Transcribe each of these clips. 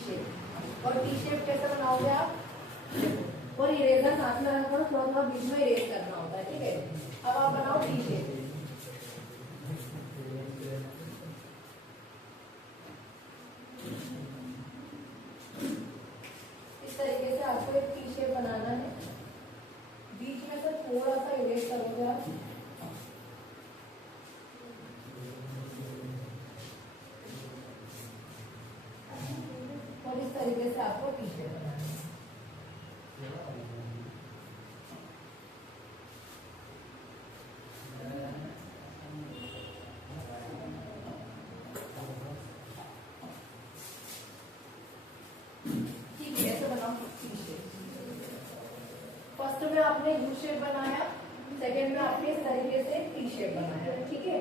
Shape. और T shape कैसे बनाओगे आप? और इरेजर साथ में रखना, थोड़ा थोड़ा बीच में इरेज करना होता है, ठीक है। अब आप बनाओ टी शेप। इस तरीके से आपको एक टी शेप बनाना है। बीच में से थोड़ा सा इरेज करोगे आप। और इस तरीके से आपको टी शेप बनाना है। ठीक है, ऐसे बनाओ टी शेप। फर्स्ट में आपने यू शेप बनाया, सेकेंड में आपने इस तरीके से टी शेप बनाया, ठीक है।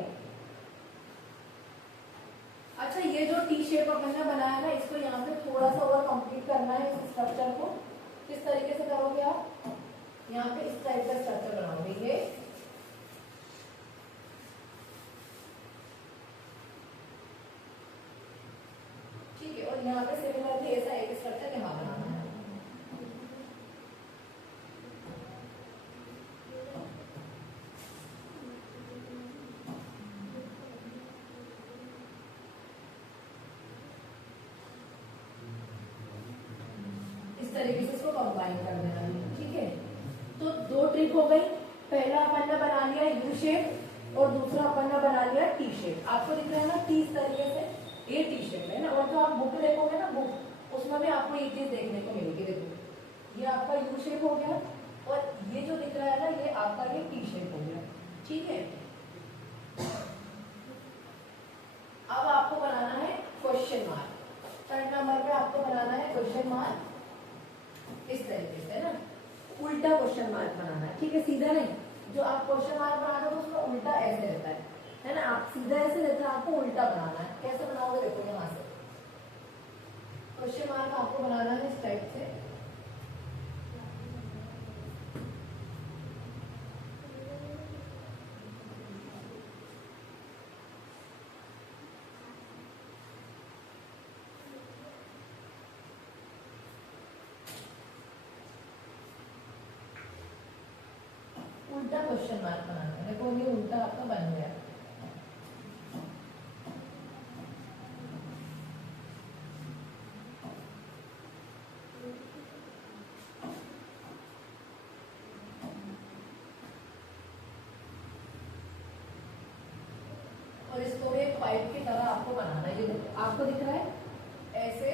अच्छा, ये जो टी शेप अपन ने बनाया ना, इसको यहाँ पे थोड़ा सा और कंप्लीट करना है इस स्ट्रक्चर को। किस तरीके से करोगे आप? यहाँ पे इस टाइप का स्ट्रक्चर बनाओगे ये। ठीक है, और यहाँ पे सिमिलरली ऐसा एक स्ट्रक्चर यहाँ बनाना है। इस तरीके से इसको कंबाइन कर देना है, ठीक है। तो दो ट्रिक हो गई। पहला अपन ने बना लिया यू शेप और दूसरा अपन ने बना लिया टी शेप। आपको दिख रहा है ना टी इस तरीके से, ये टी शेप है ना। और जो आप बुक देखोगे ना, बुक उसमें भी आपको ये चीज देखने को मिलेगी। देखो, ये आपका यू शेप हो गया और ये जो दिख रहा है ना, ये आपका ये टी शेप हो गया, ठीक है। अब आपको बनाना है क्वेश्चन मार्क। थर्ड नंबर पे आपको बनाना है क्वेश्चन मार्क इस तरीके से ना, उल्टा क्वेश्चन मार्क बनाना है, ठीक है, सीधा नहीं। जो आप क्वेश्चन मार्क बनाते हो उसका उल्टा ऐसे रहता है ना। आप सीधा ऐसे रहता है, आपको उल्टा बनाना है। कैसे बनाओगे? देखो, यहाँ से क्वेश्चन मार्क आपको बनाना है इस टाइप से। उल्टा क्वेश्चन मार्क बनाना है। देखो, ये उल्टा आपका बन गया। और इसको भी एक पाइप की तरह आपको बनाना है। ये देखो, आपको दिख रहा है ऐसे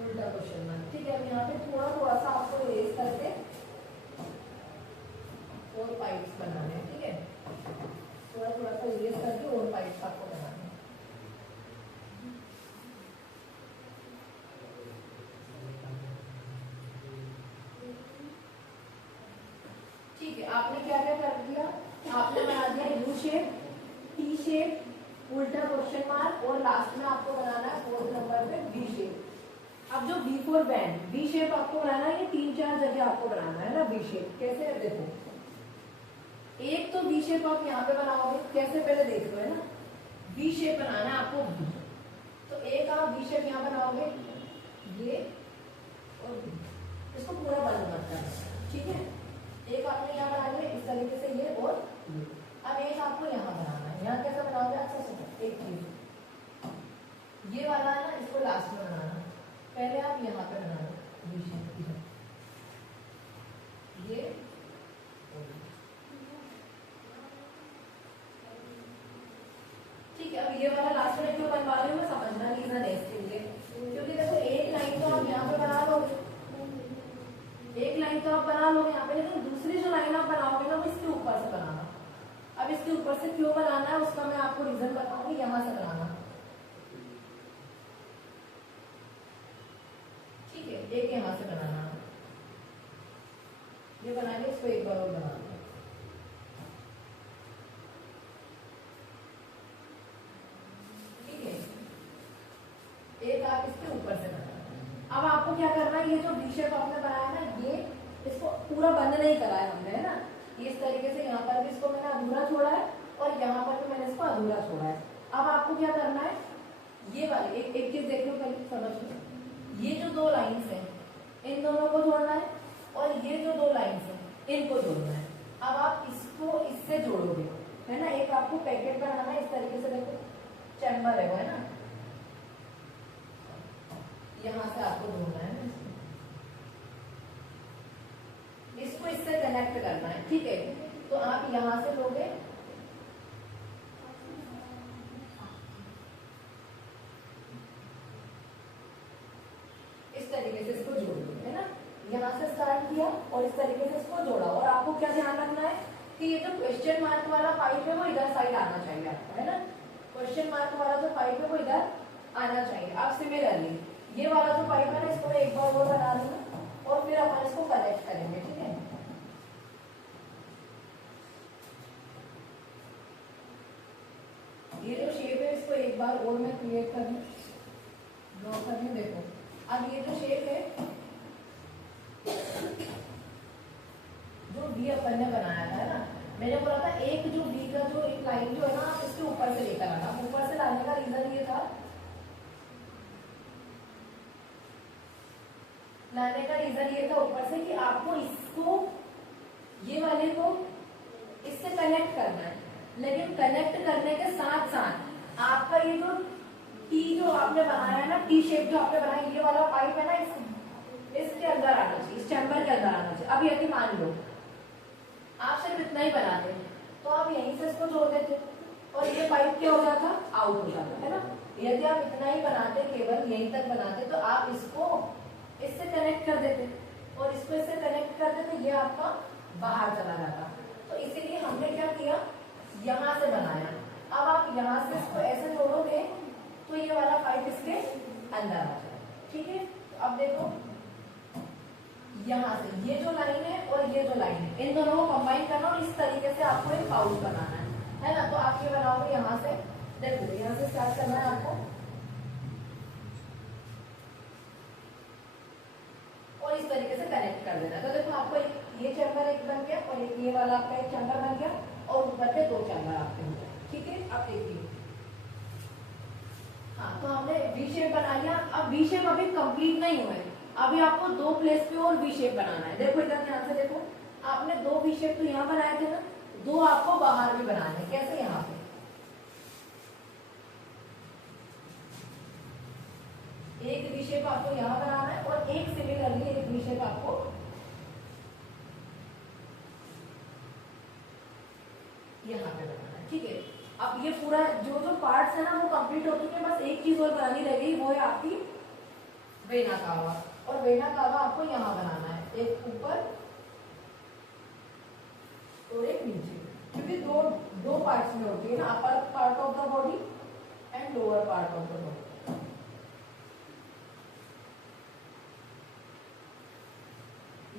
उल्टा क्वेश्चन मार्क, ठीक है। अब यहाँ पे थोड़ा थोड़ा सा आपको इरेज करके और पाइप्स बनाने हैं, ठीक है। थोड़ा थोड़ा सा इरेज करके और पाइप्स आपको बनाने हैं। ठीक है, आपने क्या क्या कर दिया? आपने बना दिया यू शेप, टी शेप, उल्टा क्वेश्चन मार्क और लास्ट में आपको बनाना है फोर्थ नंबर पे वी शेप। अब जो बिफोर बैंड वी शेप आपको बनाना है, ये 3-4 जगह आपको बनाना है ना वी शेप। कैसे है? देखो, एक तो वी शेप आप यहाँ पे बनाओगे, कैसे पहले देख लो, है ना। वी शेप बनाना है आपको, तो एक आप वी शेप यहाँ बनाओगे, ये और इसको पूरा बंद मत करना, ठीक है। एक आपने यहाँ बना लिया इस तरीके से, ये और अब एक आपको यहाँ बनाना है। यहाँ कैसे बनाओगे? अच्छा सुनो, एक चीज ये वाला है ना, इसको लास्ट में बनाना। पहले आप यहाँ पे बनाना वी शेप, ये ठीक है। अब ये वाला लास्ट में क्यों बनवा रही हूँ मैं, समझना रीजन है इसके लिए। क्योंकि देखो, एक लाइन तो आप यहाँ पे बना लोगे, एक लाइन तो आप बना लोगे यहाँ पे, लेकिन दूसरी जो लाइन आप बनाओगे ना, वो इसके ऊपर से बनाना। अब इसके ऊपर से क्यों बनाना है उसका मैं आपको रीजन बताऊंगी। यहाँ से बनाना, ठीक है। एक यहाँ से बनाना, ये बना लिया, इसको एक बार और बनाना, ठीक है। एक आप इसके ऊपर से बनाना। अब आपको क्या करना है, ये जो वी शेप आपने बनाया ना, ये इसको पूरा बंद नहीं करा है हमने, है ना। ये इस तरीके से यहाँ पर भी इसको मैंने अधूरा छोड़ा है और यहाँ पर भी मैंने इसको अधूरा छोड़ा है। अब आपको क्या करना है, ये वाली एक चीज देख लो पहले, समझ लो। इन दोनों को जोड़ना है और ये जो दो लाइन्स है इनको जोड़ना है। अब आप इसको इससे जोड़ोगे, है ना। एक आपको पैकेट बनाना है इस तरीके से, देखो चैम्बर है वो, है ना, यहाँ से आपको जोड़ना है ना, इसको इससे कनेक्ट करना है, ठीक है। तो आप यहां से लोगे, इस तरीके से इसको जोड़ोगे, है ना। यहाँ से स्टार्ट किया और इस तरीके से इसको जोड़ा। और आपको क्या ध्यान रखना है कि ये जो क्वेश्चन मार्क वाला पाइप है वो इधर साइड आना चाहिए आपको, है ना। क्वेश्चन मार्क वाला जो पाइप है वो इधर आना चाहिए। अब सिमिलरली ये वाला जो पाइप है ना, इसको मैं एक बार और बना दूंगा और फिर अपन इसको कनेक्ट करेंगे, ठीक है। ये जो शेप है इसको एक बार और मैं क्रिएट कर लूं, ड्रॉ कर लूं। देखो अब ये जो शेप है, जो बी अपन ने बनाया था, है ना, मैंने बोला था एक जो बी का जो एक लाइन जो है ना, आप इसके ऊपर से लेकर आना। ऊपर से लाने का रीजन ये था, लाने का रीजन ये था ऊपर से कि आपको इसको, ये वाले को इससे कनेक्ट करना है। लेकिन कनेक्ट करने के साथ साथ आपका ये जो टी जो आपने बनाया है ना, टी शेप जो आपने बनाया, ये वाला पाइप है ना, इसके अंदर आना चाहिए, इस चैम्बर के अंदर आना चाहिए। अब यदि मान लो आप सिर्फ इतना ही बनाते तो आप यहीं से इसको जोड़ देते और ये पाइप क्या हो जाता, आउट हो जाता, है ना। यदि आप इतना ही बनाते, केवल यहीं तक बनाते, तो आप इसको इससे कनेक्ट कर देते और इसको इससे कनेक्ट कर देते, ये आपका बाहर चला जाता। तो इसीलिए हमने क्या किया, यहाँ से बनाया। अब आप यहाँ से इसको ऐसे जोड़ोगे तो ये वाला पाइप इसके अंदर आ जाए, ठीक है। तो अब देखो यहाँ से ये जो लाइन है और ये जो लाइन है, इन दोनों को कंबाइन करना और इस तरीके से आपको एक पाउच बनाना है ना। तो आप ये बनाओगे यहाँ से, देखो यहाँ से स्टार्ट करना है आपको और इस तरीके से कनेक्ट कर देना। तो देखो आपको ये चैम्बर एक बन गया और एक ये वाला आपका एक चैम्बर बन गया और ऊपर पे दो चैम्बर आपके हो गए, ठीक है। अब देखिए, हाँ, तो हमने वी शेप बना लिया। अब वी शेप अभी कंप्लीट नहीं हुआ है, अभी आपको दो प्लेस पे और वी शेप बनाना है। देखो इधर ध्यान से देखो, आपने दो वी शेप तो यहाँ बनाए थे ना, दो आपको बाहर भी बनाने हैं। कैसे, यहाँ पे एक वी शेप आपको यहाँ बनाना है और एक सिमिलरली एक वी शेप आपको यहाँ पे बनाना है, ठीक है। अब ये पूरा जो जो पार्ट्स है ना वो कंप्लीट हो चुके हैं, बस एक चीज और बनानी रह गई, वो है आपकी वेना कावा। और वेना कावा आपको यहाँ बनाना है, एक ऊपर और एक नीचे, क्योंकि दो पार्ट्स में होती है ना, upper part of the body and lower part of the body.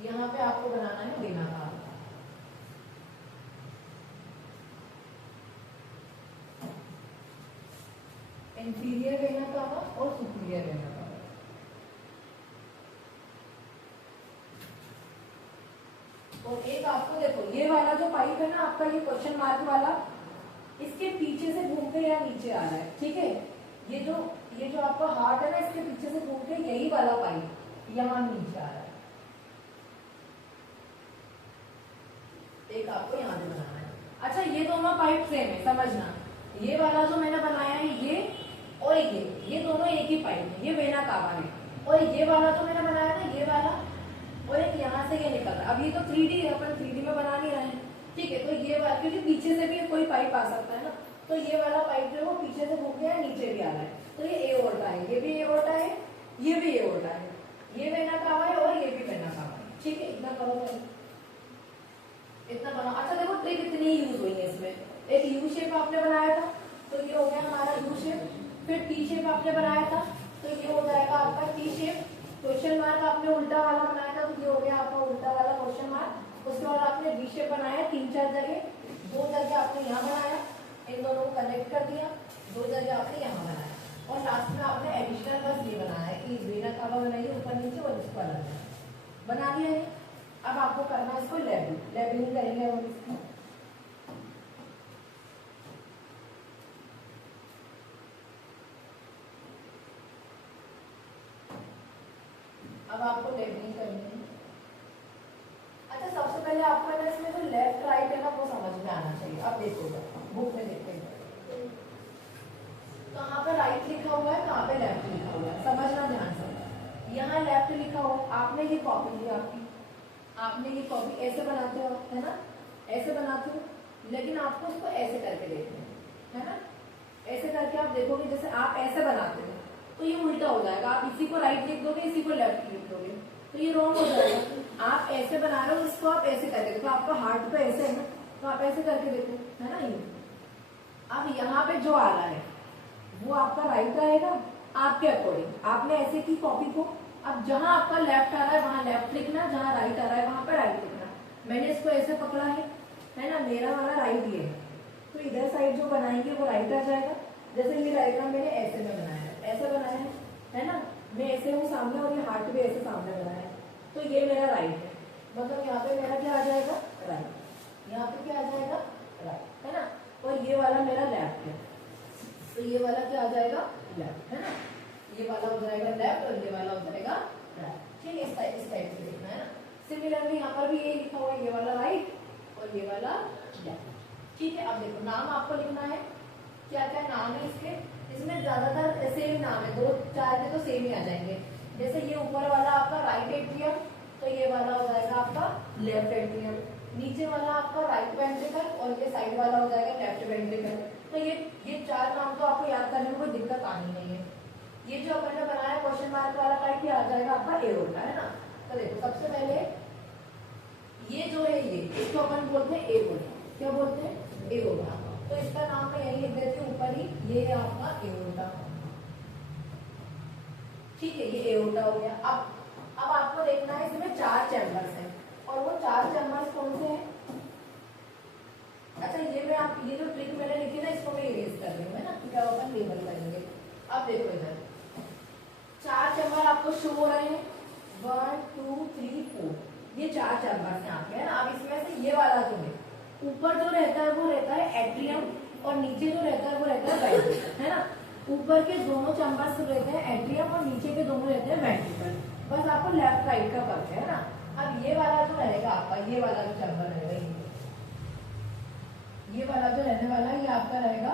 यहाँ पे आपको बनाना है vena cava. Inferior vena cava और सुपीरियर वेना कावा। और एक आपको देखो ये वाला जो पाइप है ना आपका, ये क्वेश्चन मार्क वाला, इसके पीछे से घूम के यहाँ नीचे आ रहा है, ठीक है। ये जो आपका हार्ट है ना, इसके पीछे से घूम के यही वाला पाइप यहाँ नीचे आ रहा है। एक आपको यहाँ पे बनाना है। अच्छा, ये दोनों पाइप सेम है, समझना। ये वाला जो मैंने बनाया है ये और ये दोनों एक ही पाइप है, ये वेना कावा है। और ये वाला जो मैंने बनाया ना, ये वाला और एक यहाँ से ये निकल रहा है। अब ये तो 3D है, अपन 3D में बना नहीं रहे हैं, ठीक है। तो ये वाला, क्योंकि पीछे से भी कोई पाइप आ सकता है ना, तो ये वाला पाइप जो है वो पीछे से घूम गया, नीचे भी आ रहा है, तो ये एओर्टा है, ये भी एओर्टा है, ये भी एओर्टा है, ये वेना कावा है और ये भी वेना कावा है, ठीक है। इतना करो, इतना बनाओ। अच्छा देखो, ट्रिक इतनी यूज हुई है इसमें। एक यू शेप आपने बनाया था तो ये हो गया हमारा यू शेप, फिर टी शेप आपने बनाया था तो ये हो जाएगा आपका टी शेप। क्वेश्चन मार्क आपने उल्टा वाला बनाया था तो ये हो गया आपका उल्टा वाला क्वेश्चन मार्क। उसके बाद आपने वी शेप बनाया 3-4 जगह, 2 जगह आपने यहाँ बनाया, इन दोनों को कनेक्ट कर दिया, 2 जगह आपने यहाँ बनाया, और लास्ट में आपने एडिशनल बस ये बनाया कि वेना कावा बनाइए ऊपर नीचे और इसको अलग बना दिया है। अब आपको करना है इसको लेबलिंग करेंगे हम इसकी। अब आपको लेबलिंग करनी है। अच्छा, सबसे पहले आपको ना इसमें जो लेफ्ट राइट है ना वो समझ में आना चाहिए। अब देखो बुक में देखते हैं कहाँ पे राइट लिखा हुआ है, कहाँ पे लेफ्ट लिखा हुआ है, समझना ध्यान से। यहाँ लेफ्ट लिखा हुआ है, आपने ये कॉपी ली आपकी, आपने ये कॉपी ऐसे बनाते हो है ना, ऐसे बनाते हो, लेकिन आपको इसको ऐसे करके देखना है ना। ऐसे करके आप देखोगे, जैसे आप ऐसे बनाते हो तो ये उल्टा हो जाएगा। आप इसी को राइट लिख दोगे, इसी को लेफ्ट लिख दोगे, तो ये रॉन्ग हो जाएगा। आप ऐसे बना रहे हो, इसको आप ऐसे करके देखो, आपका हार्ट तो ऐसे है ना, तो आप ऐसे करके देखो है ना। ये अब यहाँ पे जो आ रहा है वो आपका राइट आएगा आपके अकॉर्डिंग। आपने ऐसे की कॉपी को, अब जहां आपका लेफ्ट आ रहा है वहां लेफ्ट लिखना, जहां राइट आ रहा है वहां पर राइट लिखना। मैंने इसको ऐसे पकड़ा है ना, मेरा वाला राइट ये है, तो इधर साइड जो बनाएंगे वो राइट आ जाएगा। जैसे ये डायग्राम मैंने ऐसे में बनाया है, ऐसे बनाया है ना, मैं ऐसे हूँ सामने और ये हार्ट भी ऐसे सामने बनाया है, तो ये मेरा राइट है। मतलब यहाँ पे मेरा क्या आ जाएगा, राइट, यहाँ पे क्या आ जाएगा, राइट है ना, और ये वाला मेरा लेफ्ट है, तो ये वाला क्या आ जाएगा, लेफ्ट है ना, ये वाला हो जाएगा लेफ्ट और ये वाला हो जाएगा राइट। ठीक है, इस टाइप से लिखना है ना। सिमिलरली यहाँ पर भी ये लिखा हुआ है, ये वाला राइट और ये वाला लेफ्ट। ठीक है, अब देखो नाम आपको लिखना है, क्या क्या नाम है इसके। इसमें ज्यादातर सेम नाम है, 2-4 के तो सेम ही आ जाएंगे। जैसे ये ऊपर वाला आपका राइट एट्रियम, तो ये वाला हो जाएगा आपका लेफ्ट एट्रियम। नीचे वाला आपका राइट वेंट्रिकल और ये साइड वाला हो जाएगा लेफ्ट वेंट्रिकल। तो ये 4 नाम तो आपको याद करने में कोई दिक्कत आनी नहीं है। ये जो अपन ने बनाया क्वेश्चन मार्क वाला टाइप, ये आ जाएगा आपका एओर्टा है ना। तो देखो सबसे पहले ये जो है, ये इसको अपन बोलते हैं एओर्टा। क्या बोलते हैं, एओर्टा। तो इसका नाम मैं यही लिख देती हूँ ऊपर ही, ये है आपका एओर्टा। ठीक है, ये एओर्टा हो गया। अब आपको देखना है इसमें 4 चैम्बर्स हैं, और वो 4 चैम्बर्स कौन से हैं। अच्छा, ये जो ट्रिक मैंने लिखी ना, इसको मैं इरेज कर रही हूँ है ना, क्या अपन लेबल करेंगे। अब देखो इधर 4 चैम्बर आपको शो हो रहे हैं, 1 2 3 4, ये 4 चैम्बर्स यहाँ पे है ना। अब इसमें से ये वाला जो है, ऊपर जो रहता है वो रहता है एट्रियम, और नीचे जो रहता है वो रहता है वेंट्रिकल है ना। ऊपर के दोनों चैम्बर्स रहते हैं एट्रियम और नीचे के दोनों रहते हैं वेंट्रिकल। बस आपको लेफ्ट राइट का फर्क है ना। अब ये वाला जो रहेगा आपका, ये वाला जो चैम्बर रहेगा, ये वाला जो रहने वाला है, ये आपका रहेगा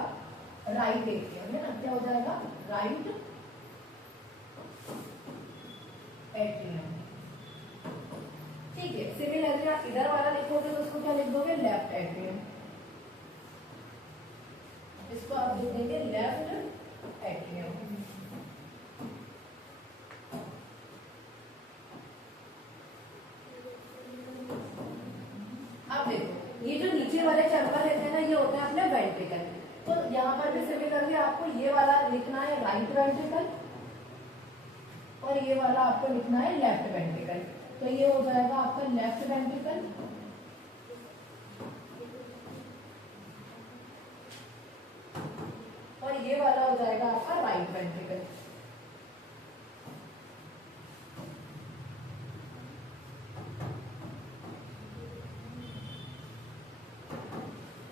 राइट एट्रियम है ना। क्या हो जाएगा, राइट एट्रियम। ठीक है, सिमिलरली आप इधर वाला लिखोगे तो उसको क्या लिख दोगे, लेफ्ट एट्रियम। इसको आप लिख देंगे लेफ्ट एट्रियम। अब देखो ये जो नीचे वाले चैम्बर रहते हैं ना, ये होते हैं अपने वेंट्रिकल। तो यहाँ पर भी सिमिलरली आपको ये वाला लिखना है राइट वेंट्रिकल, और ये वाला आपको लिखना है लेफ्ट वेंट्रिकल। तो ये हो जाएगा आपका लेफ्ट वेंट्रिकल, और ये वाला हो जाएगा आपका राइट वेंट्रिकल।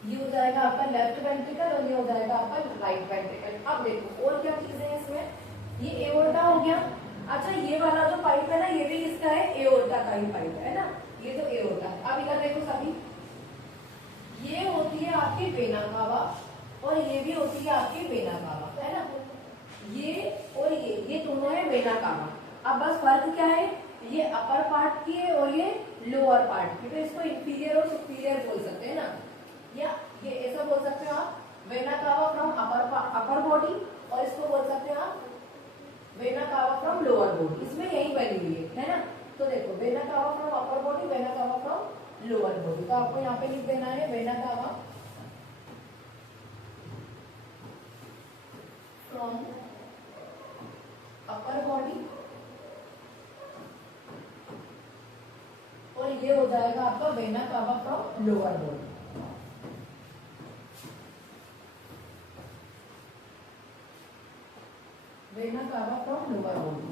ये हो जाएगा आपका लेफ्ट वेंट्रिकल और ये हो जाएगा आपका राइट वेंट्रिकल। अब देखो और क्या चीजें हैं इसमें, ये एओर्टा हो गया। अच्छा, ये वाला जो पाइप है ना, ये भी किसका है, एओर्टा का ही पाइप है ना, ये तो एओर्टा। अब इधर देखो सभी, ये होती है आपकी वेना कावा और ये भी होती है आपकी वेना कावा है ना। ये और ये दोनों है वेना कावा। अब बस फर्क क्या है, ये अपर पार्ट की है और ये लोअर पार्ट की। तो इसको इंफीरियर और सुपीरियर बोल सकते हैं ना, या ये ऐसा बोल सकते हो आप, vena cava from upper body, और इसको बोल सकते हैं आप vena cava from lower body. इसमें यही बनी हुई है ना। तो देखो vena cava from upper body, vena cava from lower body. तो आपको यहाँ पे लिख देना है vena cava from upper body, और ये हो जाएगा आपका vena cava from lower body. Vena cava from lower body.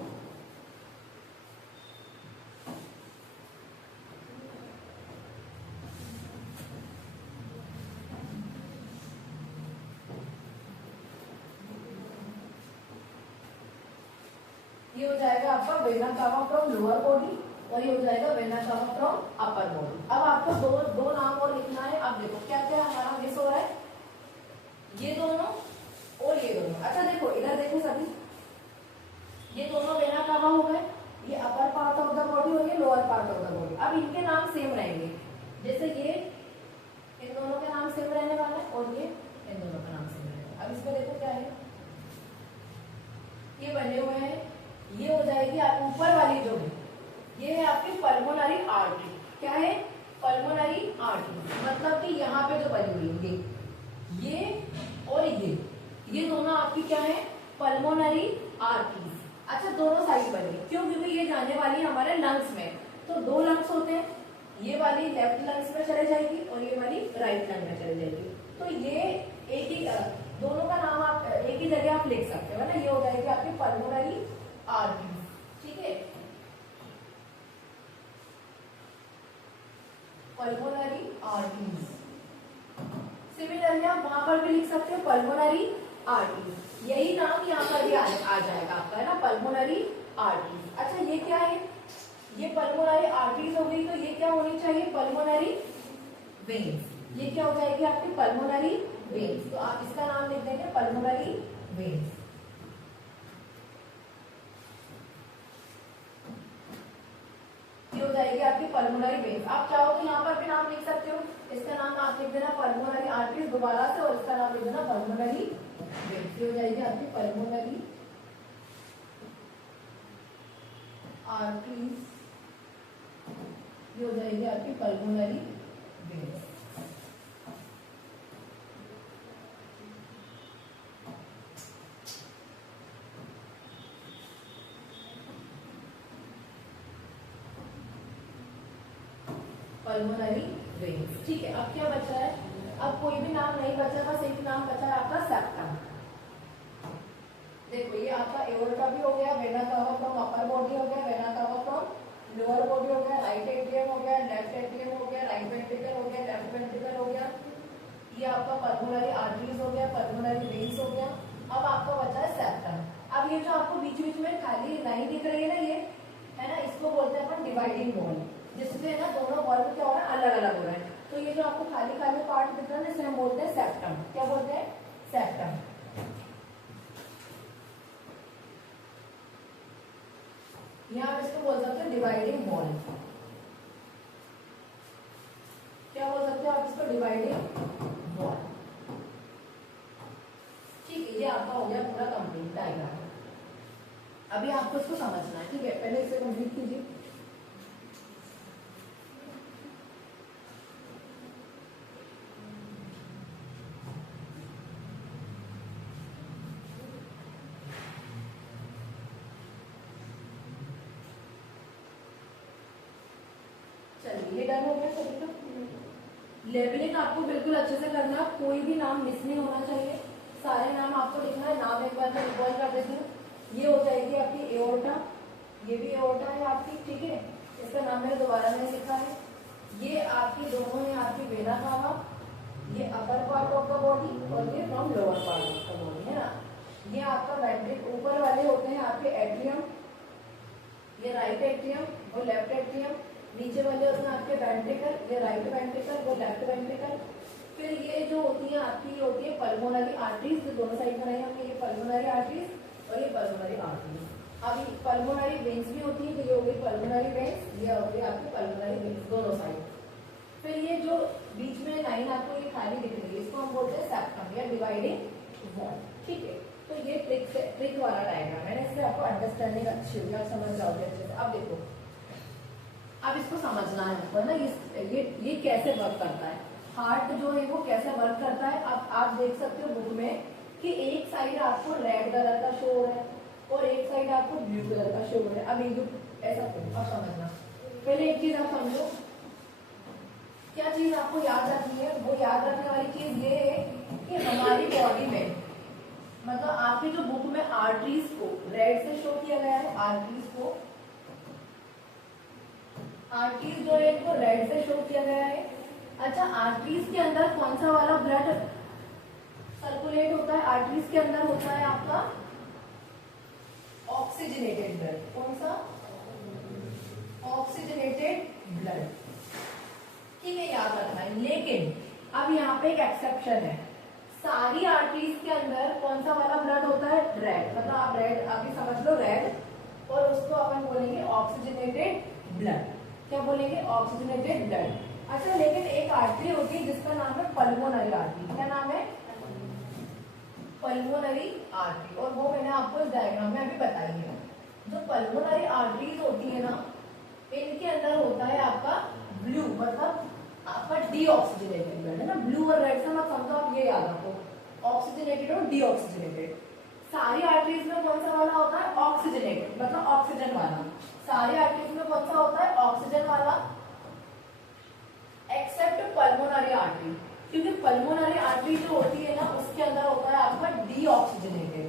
ये हो जाएगा आपका vena cava from lower body और ये हो जाएगा vena cava from upper body. अब आपको दो नाम और लिखना है। अब देखो क्या क्या हमारा मिस हो रहा है, ये दोनों और ये दोनों। अच्छा देखो इधर देखो सभी, ये दोनों वेना कावा हो गए, ये upper part of the body और ये lower part of the body. अब इनके नाम सेम रहेंगे, जैसे ये इन दोनों का नाम सेम रहने वाला है और ये इन दोनों का नाम सेम रहेगा। अब इसमें देखो क्या है, ये बने हुए हैं, ये हो जाएगी आप ऊपर वाली जो है ये है आपकी पल्मोनरी आर्टरी। क्या है, पल्मोनरी आर्टरी, मतलब कि यहाँ पे जो बनी हुई है ये और ये दोनों आपकी क्या है, पल्मोनरी आर्टरीज। अच्छा दोनों साइड बनी, क्यों, क्योंकि ये जाने वाली हमारे लंग्स में, तो दो लंग्स होते हैं, ये वाली लेफ्ट लंग्स में चले जाएगी और ये वाली राइट लंग में चले जाएगी। तो ये एक ही दोनों का नाम आप एक ही जगह आप लिख सकते हो ना, ये हो जाएगी आपकी पल्मोनरी आर्टरीज। ठीक है, पल्मोनरी आर्टरीज। सिमिलरली आप वहां पर भी लिख सकते हो पल्मोनरी आर्टरीज, यही नाम यहाँ पर भी आ जाएगा आपका, है ना, पल्मोनरी आर्टरीज। अच्छा ये क्या है, ये पल्मोनरी आर्टरीज हो गई, तो ये क्या होनी चाहिए, पल्मोनरी वेन्स। ये क्या हो जाएगी आपकी पल्मोनरी वेन्स, तो आप इसका नाम लिख देंगे पल्मोनरी वेन्स। ये हो जाएगी आपकी पल्मोनरी वेन्स। आप चाहो तो यहाँ पर भी नाम लिख सकते हो, इसका नाम आप लिख देना पल्मोनरी आर्टरीज दोबारा से और इसका नाम लिख देना पल्मोनरी वेन्स। ये हो जाएगी आपकी पल्मोनरी आर्टरीज, ये हो जाएगी आपकी पल्मोनरी वेन्स। Pulmonary veins. ठीक है, अब क्या बचा है, अब कोई भी नाम नहीं बचा, बस एक नाम बचा है आपका सेप्टम। देखो ये आपका एओर्टा भी हो गया, vena cava from upper body हो गया, vena cava from lower body हो गया, राइट एट्रियम हो गया, लेफ्ट एट्रियम हो गया, राइट वेंट्रिकल हो गया, लेफ्ट वेंट्रिकल हो गया, ये आपका पल्मोनरी आर्टरीज हो गया, पल्मोनरी वेन्स हो गया। अब आपका बचा है सेप्टम। अब ये जो आपको बीच बीच में खाली लाइन दिख रही है ना, ये है ना, इसको बोलते हैं अपन डिवाइडिंग वॉल, जिससे ना दोनों वॉल में क्या हो रहा है, अलग अलग हो रहा है। तो ये जो आपको खाली खाली पार्ट दिख रहा है, इसे हम बोलते हैं सेप्टम। क्या बोलते हैं, सेप्टम। यहाँ आप इसको बोल सकते हैं डिवाइडिंग वॉल। क्या बोल सकते हो आप इसको, डिवाइडिंग वॉल। ठीक है, ये आपका हो गया पूरा कंप्लीट डायग्राम। अभी आपको इसको समझना है, ठीक है, पहले इसे कंप्लीट कीजिए। चलिए ये डन हो गया सभी का। लेबलिंग आपको बिल्कुल अच्छे से करना है, कोई भी नाम मिस नहीं होना चाहिए, सारे नाम आपको लिखना है। नाम एक बार मैं रिकॉल कर देती हूँ, ये हो जाएगी आपकी एओर्टा, ये भी एओर्टा है आपकी, ठीक है, इसका नाम मैंने दोबारा नहीं लिखा है। ये आपकी दोनों है आपकी वेना कावा, ये upper part of the body और ये from lower part of the body, है ना। ये आपका वेंट्रिक ऊपर वाले होते हैं आपके एट्रियम, ये राइट एट्रियम और लेफ्ट एट्रियम, नीचे वाले होते हैं आपके वेंट्रिकल, ये राइट वेंट्रिकल वो लेफ्ट वेंट्रिकल। फिर ये जो होती है आपकी होती है पल्मोनरी आर्टरीज, जो दोनों साइड बनाई हमने, ये पल्मोनरी आर्टरीज और ये पल्मोनरी आर्टरीज। अब पल्मोनरी वेन्स भी होती है, तो ये हो गई पल्मोनरी वेन्स, ये हो गई आपकी पल्मोनरी वेन्स दोनों साइड। फिर ये जो बीच में लाइन आपको ये खाली दिख रही है, इसको हम बोलते हैं सेप्टम या डिवाइडिंग वॉल। ठीक है, तो ये ट्रिक वाला डायग्राम है, इससे आपको अंडरस्टैंडिंग अच्छी होगी, आप समझ जाओगे अच्छे से। अब देखो, अब इसको समझना है आपको ना, ये कैसे वर्क करता है, हार्ट जो है वो कैसे वर्क करता है। अब आप देख सकते हो बुक में कि एक साइड आपको रेड कलर का शो हो रहा है और एक साइड आपको ब्लू कलर का शो हो रहा है। अब ये जो ऐसा अब समझना, पहले एक चीज आप समझो, क्या चीज आपको याद रखनी है, वो याद रखने वाली चीज ये है कि हमारी बॉडी में, मतलब आपकी जो बुक में आर्टरीज को रेड से शो किया गया है, आर्टरीज को, आर्टरीज जो है इनको रेड से शो किया गया है। अच्छा, आर्टरीज के अंदर कौन सा वाला ब्लड सर्कुलेट होता है, आर्टरीज के अंदर होता है आपका ऑक्सीजनेटेड ब्लड, कौन सा? ऑक्सीजनेटेड ब्लड, ठीक है, याद रखना है। लेकिन अब यहाँ पे एक एक्सेप्शन है, सारी आर्टरीज के अंदर कौन सा वाला ब्लड होता है? रेड, मतलब आप रेड अभी समझ लो, रेड, और उसको अपन बोलेंगे ऑक्सीजनेटेड ब्लड। क्या बोलेंगे? Oxygenated blood. अच्छा, लेकिन एक आर्टरी होती है जिसका नाम है पल्मोनरी आर्टरी। क्या नाम है? पल्मोनरी आर्टरी, और वो मैंने आपको इस डायग्राम में अभी बताई है। जो पल्मोनरी आर्टरीज होती है ना, इनके अंदर होता है आपका ब्लू, मतलब आपका डीऑक्सीजनेटेड ब्लड है ना। ब्लू और रेड से मत समझो, आप ये याद रखो, ऑक्सीजनेटेड और डीऑक्सीजनेटेड। सारी आर्टरीज में कौन सा वाला होता है? ऑक्सीजनेटेड, मतलब ऑक्सीजन वाला। सारी आर्टरीज में कौन सा होता है? ऑक्सीजन वाला, एक्सेप्ट पल्मोनरी आर्टरी, क्योंकि पल्मोनरी आर्टरी जो होती है ना, उसके अंदर होता है आपका डीऑक्सीजनेटेड।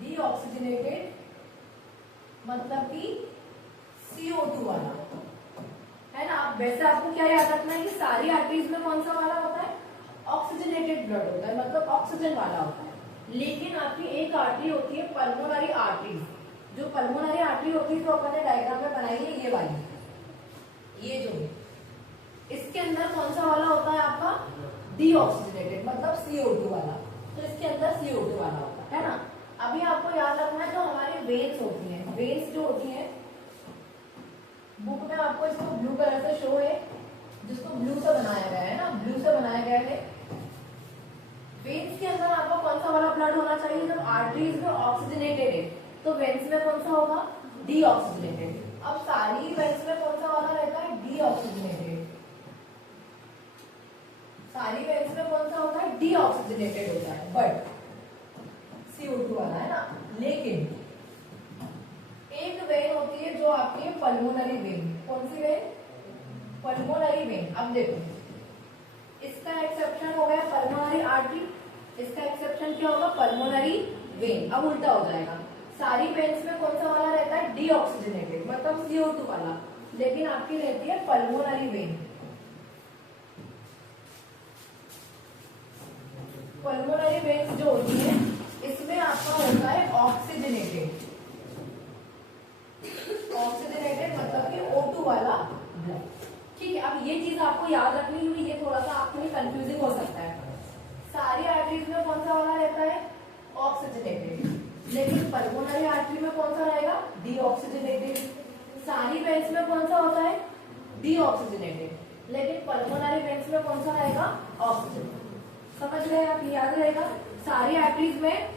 डीऑक्सीजनेटेड मतलब कि CO2 वाला, है ना। आप वैसे आपको क्या याद रखना है कि सारी आर्टरीज में कौन सा वाला होता है? ऑक्सीजनेटेड ब्लड होता है, मतलब ऑक्सीजन वाला होता है। लेकिन आपकी एक आर्टरी होती है पल्मोनरी आर्टरी। जो पल्मोनरी आर्टरी होती है, तो अपन ने डायग्राम में बनाई है ये वाली, ये जो है, इसके अंदर कौन सा वाला होता है आपका? डीऑक्सीजनेटेड, मतलब CO2 वाला। तो इसके अंदर CO2 वाला होता है ना। अभी आपको याद रखना है, जो हमारी वेन्स होती हैं, वेन्स जो होती हैं, बुक में आपको इसको ब्लू कलर से शो है, जिसको ब्लू से बनाया गया है ना, ब्लू से बनाया गया है। वेन्स के अंदर आपको कौन सा वाला ब्लड होना चाहिए? जब आर्टरीज में ऑक्सीजनेटेड है, तो वेन्स में कौन सा होगा? डीऑक्सीजनेटेड। अब सारी वेन्स में कौन सा वाला रहता है? डीऑक्सीजनेटेड। सारी वेन्स में कौन सा होता है? डीऑक्सीजनेटेड होता है, बट CO2 वाला, है ना। लेकिन एक वेन होती है जो आपकी पल्मोनरी वेन। कौन सी वेन? Pulmonary vein. अब देखो, इसका एक्सेप्शन हो गया पल्मोनरी आर्टरी, इसका एक्सेप्शन क्या होगा? Pulmonary vein. अब उल्टा हो जाएगा, सारी वेन्स में कौन सा वाला रहता है? डीऑक्सीजनेटेड, मतलब CO2 वाला, लेकिन आपकी रहती है पल्मोनरी वेन। पल्मोनरी वेन्स जो होती है, इसमें आपका होता है ऑक्सीजनेटेड, ऑक्सीजनेटेड मतलब कि O2 वाला ब्लड, ठीक है। अब ये चीज आपको याद रखनी हुई, ये थोड़ा सा आपके लिए कंफ्यूजिंग हो सकता है। सारी आर्टरीज में कौन सा वाला रहता है? ऑक्सीजनेटेड, लेकिन पल्मोनरी आर्टरी में कौन सा रहेगा? डीऑक्सीजनेटेड। सारी वेन्स में कौन सा होता है? डीऑक्सीजनेटेड, लेकिन पल्मोनरी वेन्स में कौन सा रहेगा? ऑक्सीजन। समझ गए आप? याद रहेगा, सारी आर्टरीज में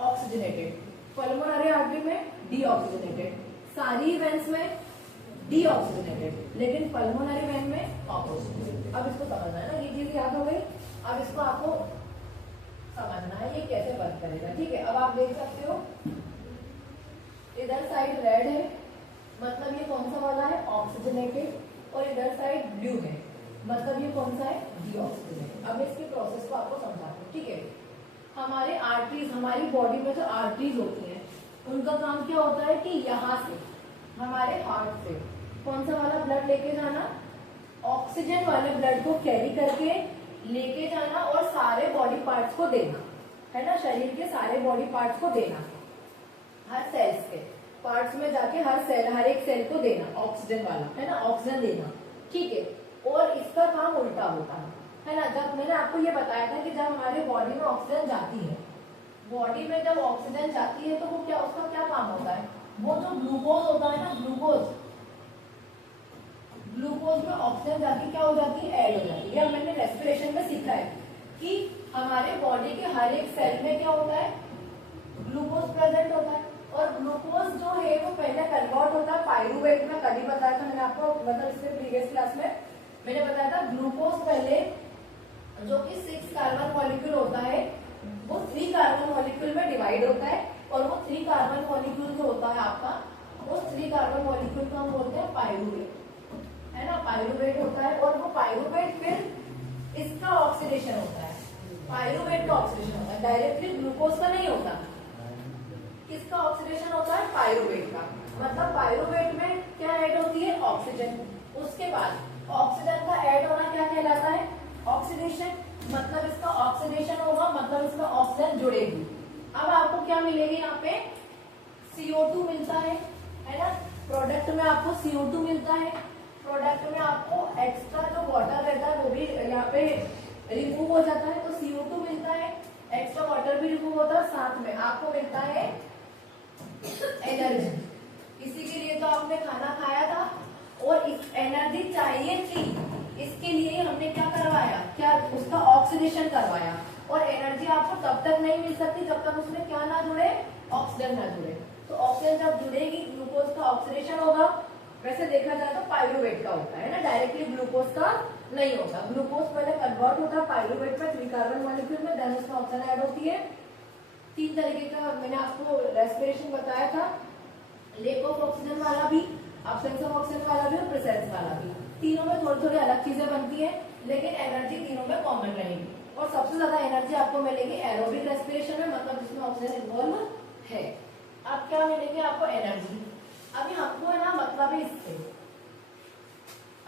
ऑक्सीजनेटेड, पल्मोनरी आर्टरी में डीऑक्सीजनेटेड, सारी वेन्स में डीऑक्सीजनेटेड, लेकिन पल्मोनरी वेन में ऑक्सीजनेटेड। अब इसको समझना है ना, ये चीज याद हो गई। अब इसको आपको समझना है ये कैसे वर्क करेगा, ठीक है। अब आप देख सकते हो, इधर साइड रेड है, मतलब ये कौन सा वाला है? ऑक्सीजनेटेड, और इधर साइड ब्लू है, मतलब ये कौन सा है? डीऑक्सीजनेटेड। अब इसकी प्रोसेस को आपको समझाते हैं, ठीक है। हमारे आर्टरीज, हमारी बॉडी में जो आर्टरीज होती हैं, उनका काम क्या होता है कि यहाँ से हमारे हार्ट से कौन सा वाला ब्लड लेके जाना? ऑक्सीजन वाले ब्लड को कैरी करके लेके जाना और सारे बॉडी पार्ट्स को देना, है ना। शरीर के सारे बॉडी पार्ट्स को देना, हर सेल्स के पार्ट्स में जाके हर सेल, हर एक सेल को देना ऑक्सीजन वाला, है ना, ऑक्सीजन देना, ठीक है। और इसका काम उल्टा होता है ना। जब मैंने आपको ये बताया था कि जब हमारे बॉडी में ऑक्सीजन जाती है, बॉडी में जब ऑक्सीजन जाती है, तो वो क्या, उसका क्या काम होता है? वो जो ग्लूकोज होता है ना, ग्लूकोज में ऑक्सीजन जाके क्या हो जाती है? ऐड हो जाती है। मैंने रेस्पिरेशन में सीखा है कि हमारे बॉडी के हर एक सेल में क्या होता है? ग्लूकोज प्रेजेंट होता है, और ग्लूकोज जो है वो पहले कन्वर्ट होता है पायरूवेट में। कल ही बताया था मैंने आपको, मतलब इससे प्रीवियस क्लास में मैंने बताया था, ग्लूकोज पहले जो कि 6 कार्बन मॉलिक्यूल होता है, वो 3 कार्बन मॉलिक्यूल में डिवाइड होता है, और वो 3 कार्बन मॉलिक्यूल जो होता है आपका, उस 3 कार्बन मॉलिक्यूल को हम बोलते हैं पायरूवेट, है ना, पायरूवेट होता है। और वो पायरूवेट फिर इसका ऑक्सीडेशन होता है, पायरूवेट का ऑक्सीडेशन होता है, डायरेक्टली ग्लूकोज का नहीं होता। किसका ऑक्सीडेशन होता है? पायरूवेट का। मतलब पायरूवेट में क्या ऐड होती है? ऑक्सीजन। उसके बाद ऑक्सीजन का ऐड होना क्या कहलाता है? ऑक्सीडेशन। मतलब इसका ऑक्सीडेशन होगा, मतलब इसमें ऑक्सीजन जुड़ेगी, अब आपको क्या मिलेगी यहाँ पे, CO2 मिलता है ना। प्रोडक्ट में आपको CO2 मिलता है, प्रोडक्ट में आपको एक्स्ट्रा जो वाटर रहता है वो भी यहाँ पे रिमूव हो जाता है, तो CO2 मिलता है, एक्स्ट्रा वाटर भी रिमूव होता है, साथ में आपको मिलता है एनर्जी। इसी के लिए तो आपने खाना खाया था और इस एनर्जी चाहिए थी, इसके लिए हमने क्या करवाया, क्या उसका ऑक्सीडेशन करवाया। और एनर्जी आपको तब तक नहीं मिल सकती जब तक उसमें क्या ना जुड़े, ऑक्सीजन ना जुड़े। तो ऑक्सीजन जब जुड़ेगी ग्लूकोज का ऑक्सीडेशन होगा। वैसे देखा जाए तो पायरुवेट का होता है ना, डायरेक्टली ग्लूकोज का नहीं होता। ग्लूकोज पहले कन्वर्ट होता है पायरुवेट में 3 कार्बन मॉलिक्यूल में, देन उसमें ऑक्सीजन ऐड होती है। 3 तरीके का मैंने आपको रेस्पिरेशन बताया था, लेक ऑफ ऑक्सीजन वाला भी, एब्सेंस ऑफ ऑक्सीजन वाला भी और प्रेजेंस वाला भी। तीनों में थोड़ी थोड़ी अलग चीजें बनती है, लेकिन एनर्जी तीनों में कॉमन रहेगी। और सबसे ज्यादा एनर्जी आपको मिलेगी एरोबिक रेस्पिरेशन में, मतलब जिसमें ऑक्सीजन इन्वॉल्व है। अब क्या मिलेगी आपको, एनर्जी। अभी हमको है ना मतलब है इससे,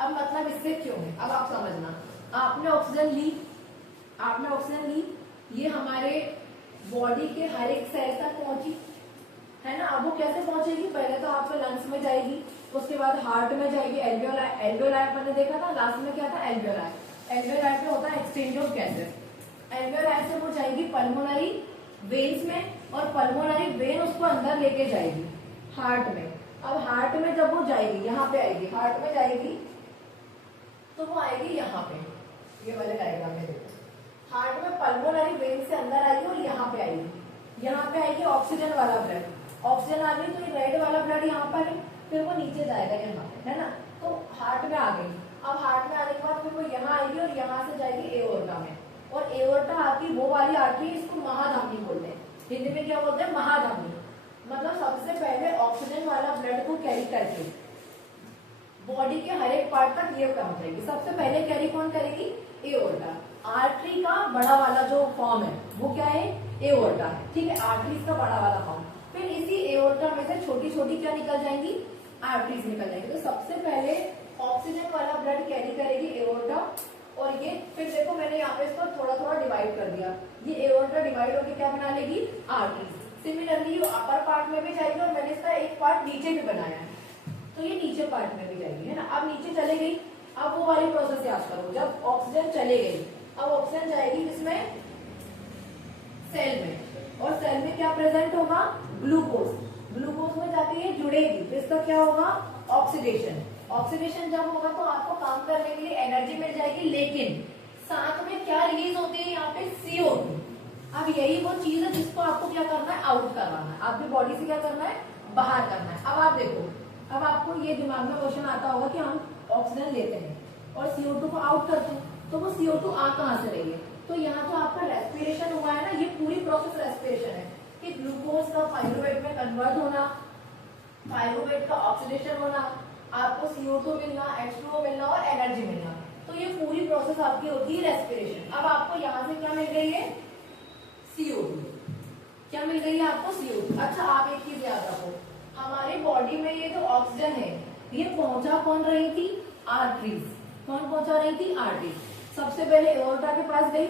अब मतलब इससे क्यों है, अब आप समझना। आपने ऑक्सीजन ली, आपने ऑक्सीजन ली, ये हमारे बॉडी के हर एक सेल तक पहुंची है ना। अब वो कैसे पहुंचेगी, पहले तो आपके लंग्स में जाएगी, उसके बाद हार्ट में जाएगी, एल्वियोलाई। एल्वियोलाई मैंने देखा था लास्ट में, क्या था, एल्वियोलाई। एल्वियोलाई पे होता है एक्सचेंज ऑफ गैसेस। एल्वियोलाई से वो जाएगी पल्मोनरी वेन्स में, और पल्मोनरी वेन उसको अंदर लेके जाएगी हार्ट में। अब हार्ट में जब वो जाएगी, यहाँ पे आएगी, हार्ट में जाएगी तो वो आएगी यहाँ पे, ये वाले डायग्राम में देखो। हार्ट में पल्मोनरी वेन से अंदर आएगी और यहाँ पे आएगी, यहाँ पे आएगी ऑक्सीजन वाला ब्लड। ऑक्सीजन आ गई तो ये रेड वाला ब्लड यहाँ पर है, फिर वो नीचे जाएगा यहाँ पे, है ना। तो हार्ट में आ गई। अब हार्ट में आने के बाद फिर वो यहाँ आएगी और यहाँ से जाएगी एओर्टा में, और एओर्टा आती वो वाली आर्टरी, इसको महाधमनी बोलते हैं। हिंदी में क्या बोलते हैं, महाधमनी। मतलब सबसे पहले ऑक्सीजन वाला ब्लड को कैरी करके बॉडी के हर एक पार्ट तक ये पहुंचेगी। सबसे पहले कैरी कौन करेगी, एओर्टा। आर्टरी का बड़ा वाला जो फॉर्म है वो क्या है, एओर्टा है, ठीक है, आर्टरीज का बड़ा वाला फॉर्म। फिर इसी एओर्टा में से छोटी छोटी क्या निकल जाएंगी, आर्टरीज निकल जाएंगी। तो सबसे पहले ऑक्सीजन वाला ब्लड कैरी करेगी एओर्टा, और ये फिर देखो मैंने यहाँ पे इसको थोड़ा थोड़ा डिवाइड कर दिया, ये एओर्टा डिवाइड होकर क्या बना लेगी, आर्टरीज। सिमिलरली ये अपर पार्ट में भी जाएगी, और मैंने इसका एक पार्ट नीचे भी बनाया है, तो ये नीचे पार्ट में भी जाएगी, है ना। अब नीचे चले गई, अब वो वाली प्रोसेस याद करो, जब ऑक्सीजन चले गई, अब ऑक्सीजन जाएगी किसमें, सेल में, और सेल में क्या प्रेजेंट होगा, ग्लूकोज। ग्लूकोज में जाके ये जुड़ेगी, तो इसका क्या होगा, ऑक्सीडेशन। ऑक्सीडेशन जब होगा तो आपको काम करने के लिए एनर्जी मिल जाएगी, लेकिन साथ में क्या रिलीज होती है यहाँ पे, CO2। अब यही वो चीज है जिसको आपको क्या करना है, आउट करवाना है, आपकी बॉडी से क्या करना है, बाहर करना है। अब आप देखो, अब आपको ये दिमाग में क्वेश्चन आता होगा कि हम ऑक्सीजन लेते हैं और CO2 को आउट करते हैं, तो वो CO2 आ कहाँ से रही है। तो यहाँ तो आपका रेस्पिरेशन हुआ है ना, ये पूरी प्रोसेस रेस्पिरेशन है कि ग्लूकोज का पायरुवेट में कन्वर्ट होना, पायरुवेट का ऑक्सीडेशन होना, आपको CO2 मिलना, H2O मिलना और एनर्जी मिलना। तो ये पूरी प्रोसेस आपकी होती है रेस्पिरेशन। अब आपको यहाँ से क्या मिल गई है, CO2। क्या मिल गई है आपको, CO2। अच्छा, आप एक चीज याद रखो, हमारी बॉडी में ये जो ऑक्सीजन है ये पहुंचा कौन रही थी, आर्टरीज। कौन पहुंचा रही थी, आर्टरीज। सबसे पहले एओर्टा के पास गई,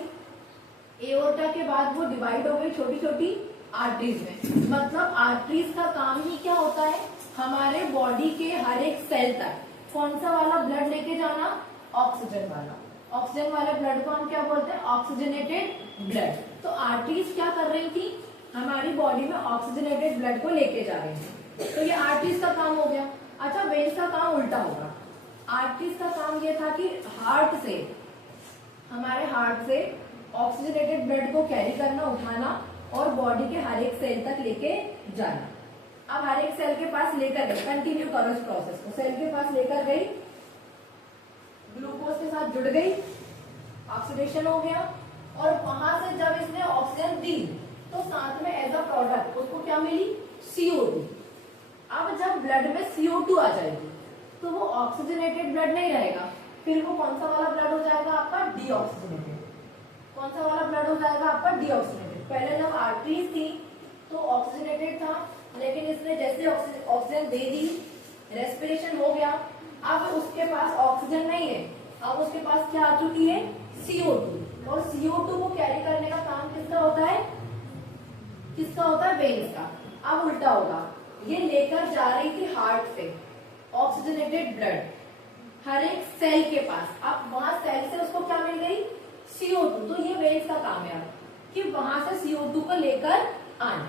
एओर्टा के बाद वो डिवाइड हो गई छोटी छोटी आर्टरीज में। मतलब आर्टरीज का काम ही क्या होता है, हमारे बॉडी के हर एक सेल तक कौन सा वाला ब्लड लेके जाना, ऑक्सीजन वाला। ऑक्सीजन वाले ब्लड को हम क्या बोलते हैं, ऑक्सीजनेटेड ब्लड। तो आर्टरीज क्या कर रही थी, हमारी बॉडी में ऑक्सीजनेटेड ब्लड को लेके जा रही थी, तो ये आर्टरीज का काम हो गया। अच्छा, वेन्स का काम उल्टा होगा। आर्टरीज का काम ये था कि हार्ट से, हमारे हार्ट से ऑक्सीजनेटेड ब्लड को कैरी करना, उठाना और बॉडी के हर एक सेल तक लेके जाना। अब हर एक सेल के पास लेकर गई, कंटिन्यू करो इस प्रोसेस को, सेल के पास लेकर गई, ग्लूकोज के साथ जुड़ गई, ऑक्सीडेशन हो गया, और वहां से जब इसने ऑक्सीजन दी तो साथ में एज अ प्रोडक्ट उसको क्या मिली, CO2। अब जब ब्लड में CO2 आ जाएगी तो वो ऑक्सीजनेटेड ब्लड नहीं रहेगा, फिर वो कौन सा वाला ब्लड हो जाएगा आपका, डीऑक्सीजनेटेड। कौन सा वाला ब्लड हो जाएगा आपका, डीऑक्सीजनेटेड। पहले जब आर्टरीज थी तो ऑक्सीजनेटेड था, लेकिन इसने जैसे ऑक्सीजन दे दी, रेस्पिरेशन हो गया, अब उसके पास ऑक्सीजन नहीं है, अब उसके पास क्या आ चुकी है, CO2। और CO2 को कैरी करने का काम किसका होता है, किसका होता है? वेन्स का। अब उल्टा होगा, ये लेकर जा रही थी हार्ट से ऑक्सीजनेटेड ब्लड हर एक सेल के पास। अब वहां सेल से उसको क्या मिल गई? CO2। तो ये वेन्स का काम है कि वहां से CO2 को लेकर आना।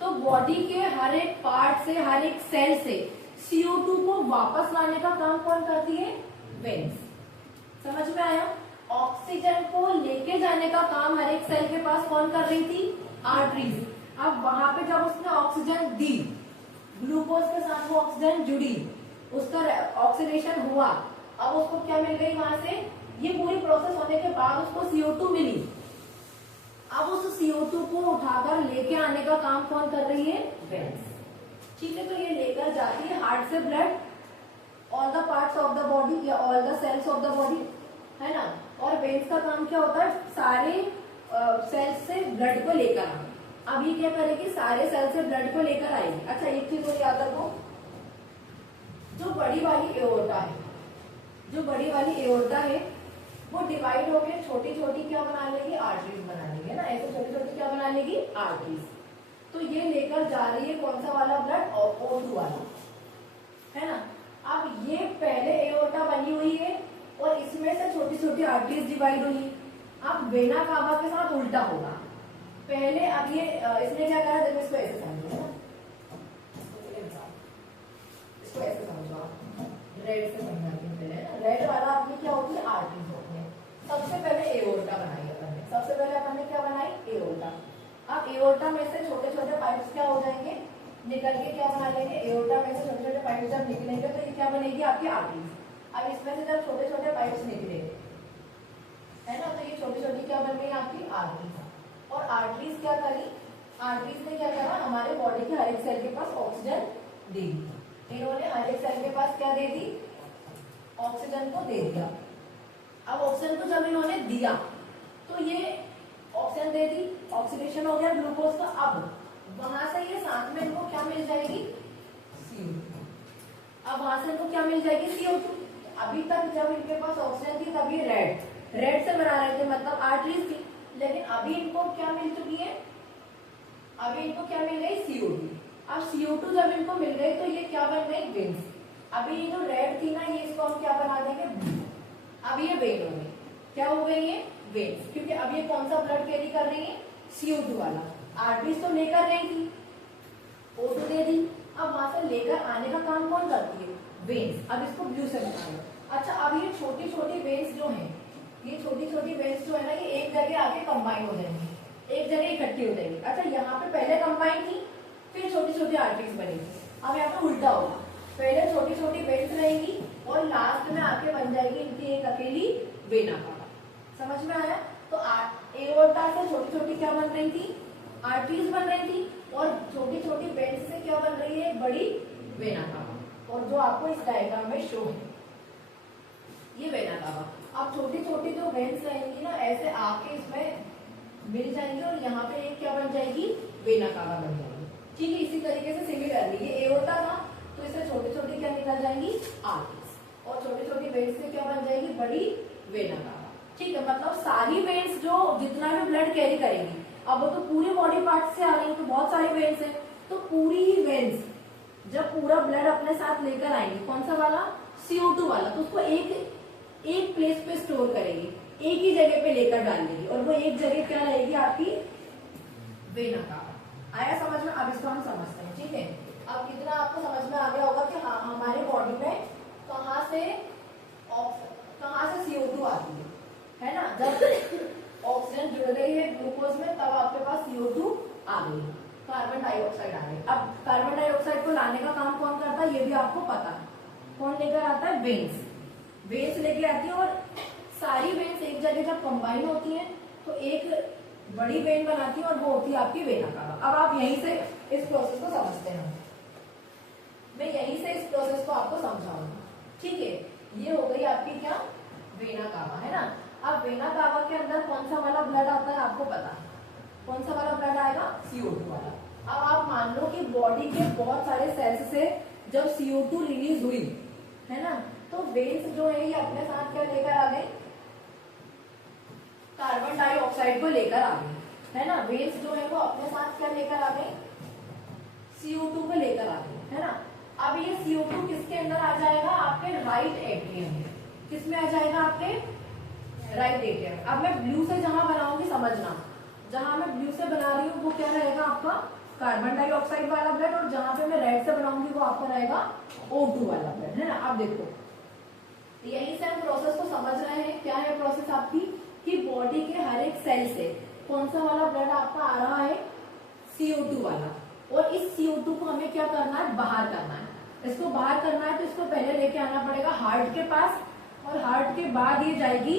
तो बॉडी के हर एक पार्ट से, हर एक सेल से CO2 को वापस लाने का काम कौन करती है? वेन्स। समझ में आया? ऑक्सीजन को लेके जाने का काम हर एक सेल के पास कौन कर रही थी? आर्टरीज। अब वहां पे जब उसने ऑक्सीजन दी, ग्लूकोज के साथ वो ऑक्सीजन जुड़ी, उसका ऑक्सीडेशन हुआ, अब उसको क्या मिल गई वहां से? ये पूरी प्रोसेस होने के बाद उसको CO2 मिली। अब उस CO2 को उठाकर लेके आने का काम कौन कर रही है? वेन्स। ठीक है, तो ये लेकर जाती है हार्ट से blood all the parts of the body या all the cells of the body, है ना। और वेन्स का काम क्या होता है? सारे सेल्स से ब्लड को लेकर आना। अब ये क्या करेगी? सारे सेल से ब्लड को लेकर आएगी। अच्छा, एक चीज और याद रखो, जो बड़ी वाली एओर्टा है, जो बड़ी वाली एओर्टा है वो डिवाइड होकर छोटी छोटी क्या बना लेगी? आर्टरीज बना लेगी, है ना। ऐसे छोटी छोटी क्या बना लेगी? आर्टरीज। तो ये लेकर जा रही है कौन सा वाला ब्लड? O2 वाला, है ना। अब ये पहले एओर्टा बनी हुई है और इसमें से छोटी छोटी आर्टरीज डिवाइड हुई। अब वेना कावा के साथ उल्टा होगा। पहले अब ये इसने क्या करा? देखो, इसको ऐसे समझो, इसको ऐसे समझो आप, रेड से समझाती हूँ पहले। रेड वाला आपने क्या होती है? आर्टरीज होती है। सबसे पहले एओर्टा बनाई अपन ने। सबसे पहले अपन ने क्या बनाई? एओर्टा। अब एओर्टा में से छोटे छोटे पाइप्स क्या हो जाएंगे? निकल के क्या बना लेंगे? एओर्टा में से छोटे छोटे पाइप्स जब निकलेंगे तो ये क्या बनेगी? आपकी आर्टरीज। अब इसमें से जब छोटे छोटे पाइप्स निकले, है ना, तो ये छोटी छोटी क्या बन गई? आपकी आर्टरीज। और आर्टरीज क्या करी? आर्टरीज ने क्या करा? हमारे बॉडी के हर एक सेल के पास ऑक्सीजन दे दी। इन्होंने हर एक सेल के पास क्या दे दी? ऑक्सीजन को दे दिया। अब ऑक्सीजन को जब इन्होंने दिया तो ये ऑक्सीजन दे दी, ऑक्सीडेशन हो गया ग्लूकोज का। अब वहां से ये साथ में इनको क्या मिल जाएगी? CO2। अब वहां से इनको क्या मिल जाएगी? CO2। अभी तक जब इनके पास ऑक्सीजन थी तब ये रेड से बना रहे थे, मतलब आर्टरीज थी। लेकिन अभी इनको क्या मिल चुकी है? अभी इनको क्या मिल गई? CO2। अब CO2 जब इनको मिल गई तो ये क्या बन गई? वेन्स। अभी ये जो रेड थी ना, ये इसको हम क्या बना देंगे? ब्लू। अब ये वेन हो गई। क्या हो गई? ये वेन्स। क्योंकि अब ये कौन सा ब्लड कैरी कर रही है? CO2 वाला। आर्टरीज तो लेकर रही थी, O2 दे दी। अब वहां से लेकर आने का काम कौन करती है? वेन्स। अब इसको ब्लू से बनाओ। अच्छा, अब ये छोटी छोटी वेन्स जो है, ये छोटी छोटी वेन्स जो है ना, ये एक जगह आके कंबाइन हो जाएंगी, एक जगह इकट्ठी हो जाएंगी। अच्छा, यहाँ पे पहले कंबाइन थी, फिर छोटी छोटी आर्टरीज बनेगी। अब यहाँ पे उल्टा होगा, पहले छोटी छोटी वेन्स रहेंगी और लास्ट में आके बन जाएगी इनकी एक अकेली वेना कावा। समझ में आया? तो एओर्टा से छोटी छोटी क्या बन रही थी? आर्टरीज बन रही थी। और छोटी छोटी वेन्स से क्या बन रही है? एक बड़ी वेना कावा। और जो आपको इस डायग्राम में शो है, ये वेना कावा। अब छोटी छोटी जो वेन्स रहेंगी ना, ऐसे आके इसमें मिल जाएंगी और यहाँ पे एक क्या बन जाएगी? वेना कावा बन जाएगी। ठीक है, इसी तरीके से सिमिलरली ये एओर्टा था तो इससे छोटी छोटी क्या निकल जाएंगी? आर्टरीज। और छोटी छोटी वेन्स से क्या बन जाएगी? बड़ी वेना कावा। ठीक है, मतलब सारी वेन्स जो जितना भी ब्लड कैरी करेंगी, अब वो तो पूरी बॉडी पार्ट से आ रही है, तो बहुत सारी वेन्स है, तो पूरी ही वेन्स जब पूरा ब्लड अपने साथ लेकर आएंगे, कौन सा वाला? CO2 वाला, तो उसको एक प्लेस पे स्टोर करेगी, एक ही जगह पे लेकर डाल देगी, और वो एक जगह क्या रहेगी? आपकी वेना कावा। आया समझ में? अब इसको हम समझते हैं। ठीक है, अब कितना आपको समझ में आ गया होगा कि हाँ, हमारे बॉडी में कहाँ से CO2 आती है ना। जब ऑक्सीजन जुड़ गई है ग्लूकोज में, तब आपके पास CO2 आ गई, कार्बन डाइऑक्साइड आ गई। अब कार्बन डाइऑक्साइड को लाने का काम कौन करता है? ये भी आपको पता है। कौन लेकर आता है? वेन्स। वेन्स लेके आती है, और सारी वेन्स एक जगह जब कंबाइन होती हैं तो एक बड़ी वेन बनाती है, और वो होती है आपकी वेना कावा। अब आप यहीं से इस प्रोसेस को समझते हैं। मैं यहीं से इस प्रोसेस को आपको समझाऊंगा। ठीक है, ये हो गई आपकी क्या? वेना कावा, है ना। अब वेना कावा के अंदर कौन सा वाला ब्लड आता है? आपको पता है कौन सा वाला ब्लड आएगा? CO2 वाला। अब आप मान लो कि बॉडी के बहुत सारे सेल्स से जब CO2 रिलीज हुई, है ना, तो वेन्स जो है ये अपने साथ क्या लेकर आ गई? कार्बन डाइऑक्साइड को लेकर आ गई। है ना। वेन्स जो है वो अपने साथ क्या लेकर आ गए, CO2 को लेकर आ गए, है ना। अब ये CO2 किसके अंदर आ जाएगा, आपके राइट एट्रियम में। किसमें आ जाएगा, आपके राइट एट्रियम। अब मैं ब्लू से जहां बनाऊंगी, समझना, जहां मैं ब्लू से बना रही हूँ वो क्या रहेगा आपका कार्बन डाइऑक्साइड वाला ब्लड, और जहां पे मैं रेड से बनाऊंगी वो आपका रहेगा O2 वाला ब्लड, है ना। अब देखो यही से हम प्रोसेस को समझ रहे हैं। क्या है प्रोसेस आपकी, कि बॉडी के हर एक सेल से कौन सा वाला ब्लड आपका आ रहा है, CO2 वाला, और इस CO2 को हमें क्या करना है, बाहर करना है। इसको बाहर करना है तो इसको पहले लेके आना पड़ेगा हार्ट के पास, और हार्ट के बाद ये जाएगी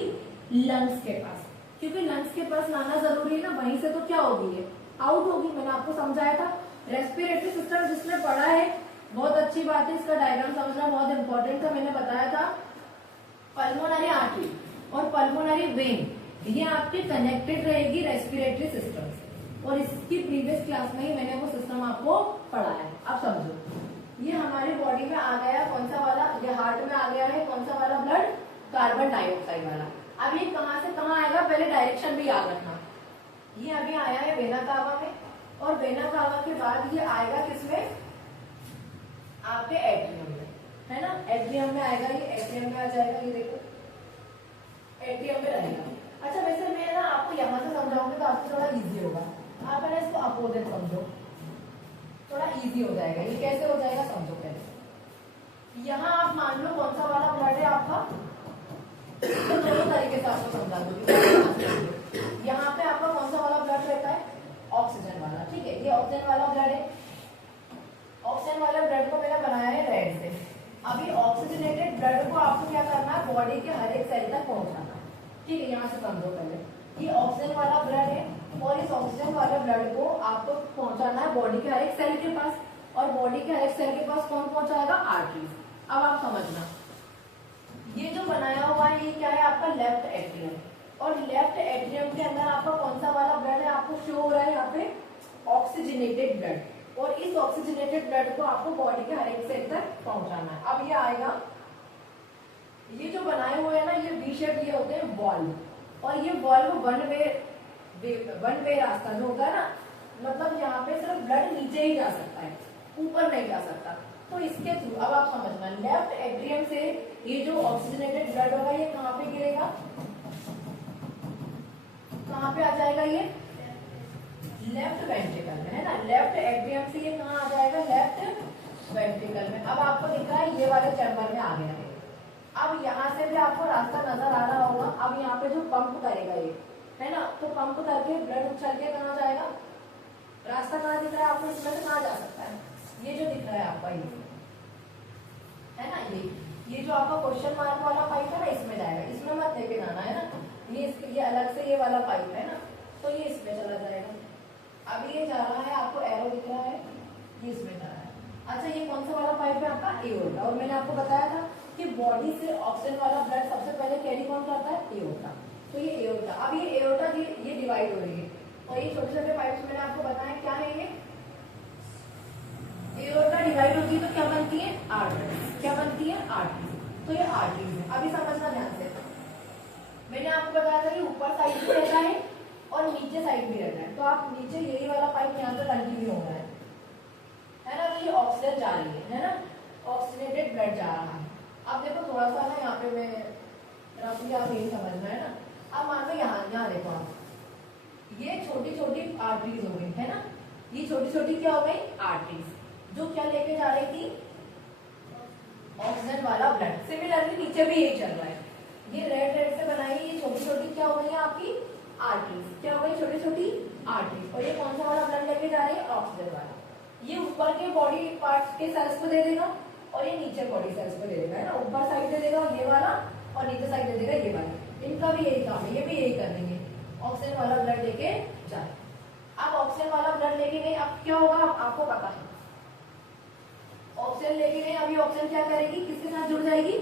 लंग्स के पास, क्योंकि लंग्स के पास लाना जरूरी है ना, वहीं से तो क्या होगी, ये आउट होगी। मैंने आपको समझाया था रेस्पिरेटरी सिस्टम जिसने पढ़ा है, बहुत अच्छी बात है, इसका डायग्राम समझना बहुत इंपॉर्टेंट था। मैंने बताया था पल्मोनरी आर्टरी और पल्मोनरी वेन ये आपके कनेक्टेड रहेगी रेस्पिरेटरी सिस्टम से, और इसकी प्रीवियस क्लास में ही मैंने वो सिस्टम आपको पढ़ाया है। अब समझो, ये हमारी बॉडी में आ गया कौन सा वाला, ये हार्ट में आ गया है कौन सा वाला ब्लड, कार्बन डाइऑक्साइड वाला। अब ये कहां से कहां आएगा, पहले डायरेक्शन भी याद रखना। ये अभी आया है वेना कावा में, और वेना कावा के बाद ये आएगा किसमें, आपके एट्रियम में, है ना। एट्रियम में आएगा, ये एट्रियम में आ जाएगा, ये देखो एट्रियम में रहेगा। अच्छा वैसे मैं ना आपको यहाँ से समझाऊंगी तो आपको थोड़ा इजी होगा, आप है ना इसको अपोजिट समझो, थोड़ा इजी हो जाएगा। ये कैसे हो जाएगा समझो पहले। यहाँ आप मान लो कौन सा वाला ब्लड है आपका, तो दोनों तरीके से आपको समझा दूंगी। यहाँ पे आपका कौन सा वाला ब्लड रहता है, ऑक्सीजन वाला, ठीक है। ये ऑक्सीजन वाला ब्लड है, ऑक्सीजन वाला ब्लड को मैंने बनाया है रेड से। अभी ऑक्सीजनेटेड ब्लड को आपको क्या करना है, बॉडी के हर एक सेल तक पहुंचाना है, ठीक है। यहाँ से समझो पहले, ये ऑक्सीजन वाला ब्लड है, और इस ऑक्सीजन वाले ब्लड को आपको पहुंचाना है बॉडी के हर एक सेल के पास, और बॉडी के हर एक सेल के पास कौन पहुंचाएगा, आर्टरीज। अब आप समझना, ये जो बनाया हुआ है ये क्या है आपका लेफ्ट एट्रियम, और लेफ्ट एट्रियम के अंदर आपका कौन सा वाला ब्लड है, आपको शो हो रहा है यहाँ पे ऑक्सीजनेटेड ब्लड, और इस ऑक्सीजनेटेड ब्लड को आपको बॉडी के हर एक सेल तक पहुंचाना है। अब ये आएगा, ये जो बनाए हुए है ना ये वी शेप, ये होते हैं वॉल्व, और ये वॉल्व वन वे रास्ता जो होता है ना, मतलब यहाँ पे सिर्फ ब्लड नीचे ही जा सकता है, ऊपर नहीं जा सकता। तो इसके थ्रू अब आप समझना, लेफ्ट एट्रियम से ये जो ऑक्सीजनेटेड ब्लड होगा ये कहाँ पे गिरेगा, कहाँ पे आ जाएगा, ये लेफ्ट वेंट्रिकल में, है ना। लेफ्ट एट्रियम से ये कहाँ आ जाएगा, लेफ्ट वेंट्रिकल में। अब आपको दिख रहा है ये वाले चैम्बर में आ गया है। अब यहाँ से भी आपको रास्ता नजर आ रहा होगा। अब यहाँ पे जो पंप करेगा ये, है ना, तो पंप करके ब्लड उछल के कहाँ जाएगा, रास्ता कहाँ दिख रहा है आपको, इसमें से कहाँ जा सकता है, ये जो दिख रहा है आपका ये, है ना, ये जो आपका क्वेश्चन मार्क वाला पाइप है ना, इसमें जाएगा, इसमें मत लेके जाना, है ना। ये अलग से ये वाला पाइप है ना, तो ये इसमें चला जाएगा। अब ये जा रहा है, आपको एरो दिख रहा है, ये इसमें जा रहा है। अच्छा ये कौन सा वाला पाइप है आपका, एओर्टा, और मैंने आपको बताया था कि बॉडी से ऑक्सीजन वाला ब्लड सबसे पहले कैरी कौन करता है, एओर्टा। तो ये एओर्टा, अब ये एओर्टा ये डिवाइड हो रही है, और ये छोटे छोटे पाइप्स मैंने आपको बताया क्या है, ये एओर्टा डिवाइड होती है तो क्या बनती है, आर्टरी। क्या बनती है, आर्टरी। तो ये आर्टरी है। अभी समझना ध्यान से, मैंने आपको बताया था कि ऊपर साइड भी रहता है और नीचे साइड भी रहता है। तो आप नीचे यही वाला पाइप यहाँ पे कंटिन्यू हो रहा है ना, तो ये ऑक्सीजन जा रही है ना, ऑक्सीजनेटेड ब्लड जा रहा है। अब देखो थोड़ा सा ना यहाँ पे मैं रफली, आप यही समझना है ना। अब मान लो यहाँ देखो आप, ये छोटी छोटी आर्टरीज हो गई, है ना, ये छोटी छोटी क्या हो गई, आर्टरीज, जो क्या लेके जा रही थी, ऑक्सीजन वाला ब्लड। सिमिलरली नीचे भी यही चल रहा है, ये रेड से बनाई, ये छोटी छोटी क्या हो गई है आपकी, आर्टरीज। क्या हो गई, छोटी छोटी आर्टरीज। और ये कौन सा वाला ब्लड लेके जा रही है, ऑक्सीजन वाला। ये ऊपर के बॉडी पार्ट्स के सेल्स को दे देगा, और ये नीचे बॉडी सेल्स को दे देगा, है ना। ऊपर साइड दे देगा ये वाला, और नीचे साइड दे देगा ये वाला। इनका भी यही काम है, ये भी यही कर देंगे, ऑक्सीजन वाला ब्लड लेके जाए। अब ऑक्सीजन वाला ब्लड लेके गए, अब क्या होगा आपको पता है, ऑक्सीजन लेके गए, अभी ऑक्सीजन क्या करेगी, किसके साथ जुड़ जाएगी,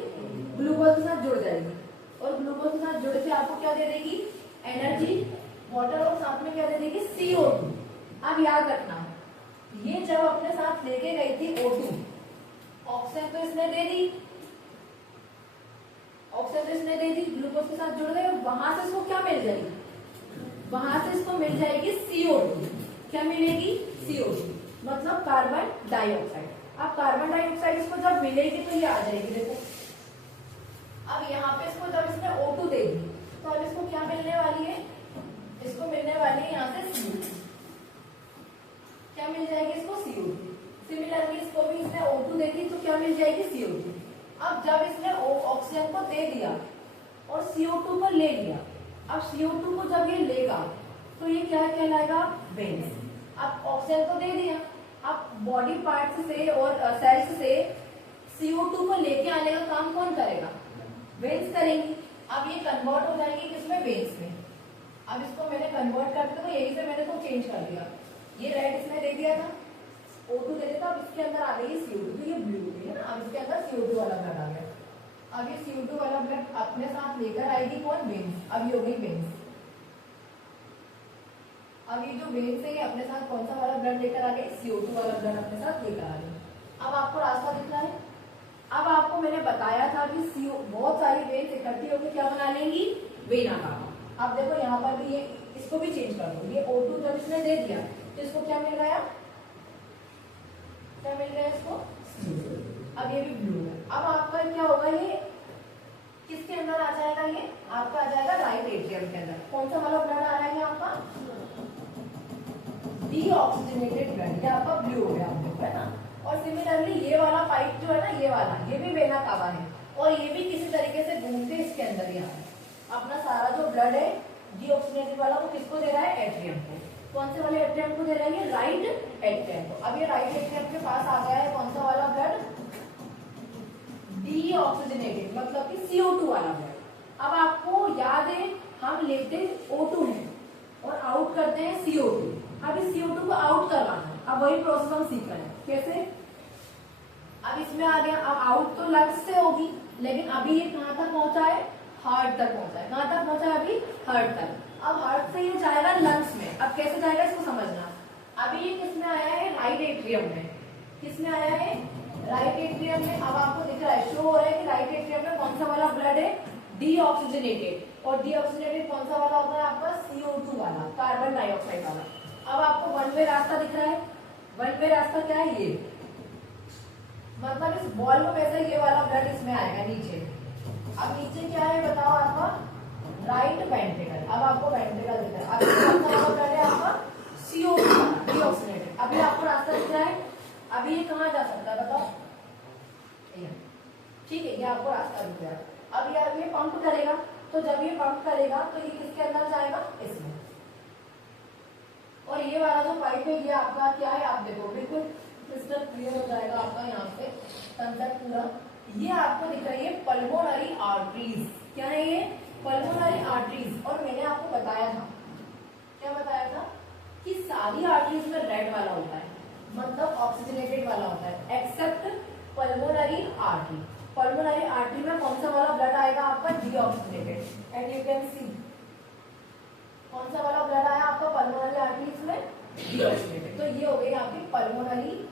ग्लूकोज के साथ जुड़ जाएगी, और ग्लूकोज के साथ जुड़ के आपको क्या दे देगी, एनर्जी, वाटर, और साथ में क्या दे देगी, CO2। अब याद रखना, ये जब अपने साथ लेके गई थी O2, ऑक्सीजन तो इसने दे दी, ऑक्सीजन तो इसने दे दी, ग्लूकोज के साथ जुड़ गए, वहां से इसको क्या मिल जाएगी, वहां से इसको मिल जाएगी CO2। क्या मिलेगी? CO2 मतलब कार्बन डाइऑक्साइड। अब कार्बन डाइऑक्साइड इसको जब मिलेगी तो ये आ जाएगी, देखो। अब यहाँ पे इसको जब इसने O2 दे दी तो अब इसको क्या मिलने वाली है? इसको मिलने वाली है यहाँ से CO2। क्या मिल जाएगी इसको? CO2। सिमिलरली इसको भी इसने O2 दे दी तो क्या मिल जाएगी? CO2। अब जब इसने ऑक्सीजन को दे दिया और CO2 को ले लिया, अब CO2 को जब ये लेगा तो ये क्या कहलाएगा? वेन्स। अब ऑक्सीजन को दे दिया, अब बॉडी पार्ट्स से और सेल्स से CO2 को लेके आने का काम कौन करेगा? वेन्स करेंगी। अब ये कन्वर्ट हो जाएगी किसमें? वेन्स में। अब इसको मैंने कन्वर्ट कर दिया, तो यही से मैंने तो चेंज कर दिया। ये रेड इसमें दे दिया था, O2 दे देता, अब इसके अंदर आ गई CO2, तो ये ब्लू है ना। अब इसके अंदर CO2 वाला ब्लड आ गया। अब ये CO2 वाला ब्लड अपने साथ लेकर आएगी कौन? वेन्स। अब ये हो गई वेन्स। अब ये जो वेन्स है ये अपने साथ कौन सा वाला ब्लड लेकर आ गई? CO2 वाला ब्लड अपने साथ लेकर आ गई। अब आपको रास्ता दिख रहा है। अब आपको मैंने बताया था कि बहुत सारी वेन्स इकट्ठी होकर क्या बना लेंगी? Vena cava. अब देखो यहाँ पर भी ये, इसको भी चेंज कर दो। ये O2 जब इसने दे दिया तो इसको क्या मिल गया? क्या मिल गया इसको? अब ये भी ब्लू है। अब आपका क्या होगा? ये किसके अंदर आ जाएगा? ये आपका आ जाएगा राइट एट्रियम के अंदर। कौन सा वाला ब्लड आ रहा है आपका? Deoxygenated blood. ये आपका ब्लू हो गया, आप देखो, है ना। और सिमिलरली ये वाला पाइप जो है ना, ये वाला, ये भी वेना कावा है और ये भी किसी तरीके से घूम के इसके अंदर ही आ रहा है। अपना सारा जो ब्लड है डीऑक्सीजनेटेड वाला वो किसको दे रहा है? एट्रियम को। कौन से वाले एट्रियम को दे रहा है? राइट एट्रियम को। अब ये राइट एट्रियम के पास आ गया है कौन सा वाला ब्लड? डीऑक्सीजनेटेड मतलब कि CO2 वाला ब्लड। अब आपको याद है हम लेते O2 है और आउट करते हैं CO2। अब इस CO2 को आउट करवाना है। अब वही प्रोसेस हम सीख रहे हैं। कैसे? अब इसमें आ गया, अब आउट तो लंग्स से होगी, लेकिन अभी ये कहां तक पहुंचा है? हार्ट तक पहुंचा है। कहां तक पहुंचा है? अभी हार्ट तक। अब हार्ट से ये जाएगा लंग्स में। अब कैसे जाएगा इसको समझना। अभी ये किसमें आया है? राइट एट्रियम में। किसमें आया है? राइट एट्रियम में। अब आपको दिख रहा है, शो हो रहा है कि राइट एट्रियम में कौन सा वाला ब्लड है? डीऑक्सीजनेटेड। और डीऑक्सीजनेटेड कौन सा वाला होता है आपका? CO2 वाला, कार्बन डाइऑक्साइड वाला। अब आपको वन वे रास्ता दिख रहा है। वन वे रास्ता क्या है? ये मतलब इस बॉल में वैसे ये वाला ब्लड इसमें आएगा नीचे। अब नीचे क्या है बताओ आपका? Right ventricle. अब आपको वेंट्रिकल दिख रहा है। अभी कौन सा वाला ब्लड है आपका? CO2 वाला, डीऑक्सीजनेटेड। अभी आपको रास्ता दिख रहा है। अभी ये कहाँ जा सकता है बताओ? ठीक है, ये आपको रास्ता दिख रहा है। अब यार ये पंप करेगा, तो जब ये पंप करेगा तो ये किसके अंदर जाएगा? इसमें। और ये वाला जो पाइप है ये आपका क्या है? आप देखो बिल्कुल क्रिस्टल क्लियर हो जाएगा आपका यहाँ पे कंसेप्ट पूरा। ये आपको दिख रही है पल्मोनरी आर्टरीज। क्या है ये? Pulmonary arteries. और मैंने आपको बताया था, क्या बताया था? कि सारी आर्टरीज में रेड वाला होता है, मतलब ऑक्सीजनेटेड वाला होता है, accept pulmonary artery. Pulmonary artery में कौन सा वाला ब्लड आएगा आपका? Deoxygenated. And you can see कौन सा वाला ब्लड आया आपका पल्मोनरी आर्टरीज में? डीऑक्सीजनेटेड। तो ये हो गई आपकी पल्मोनरी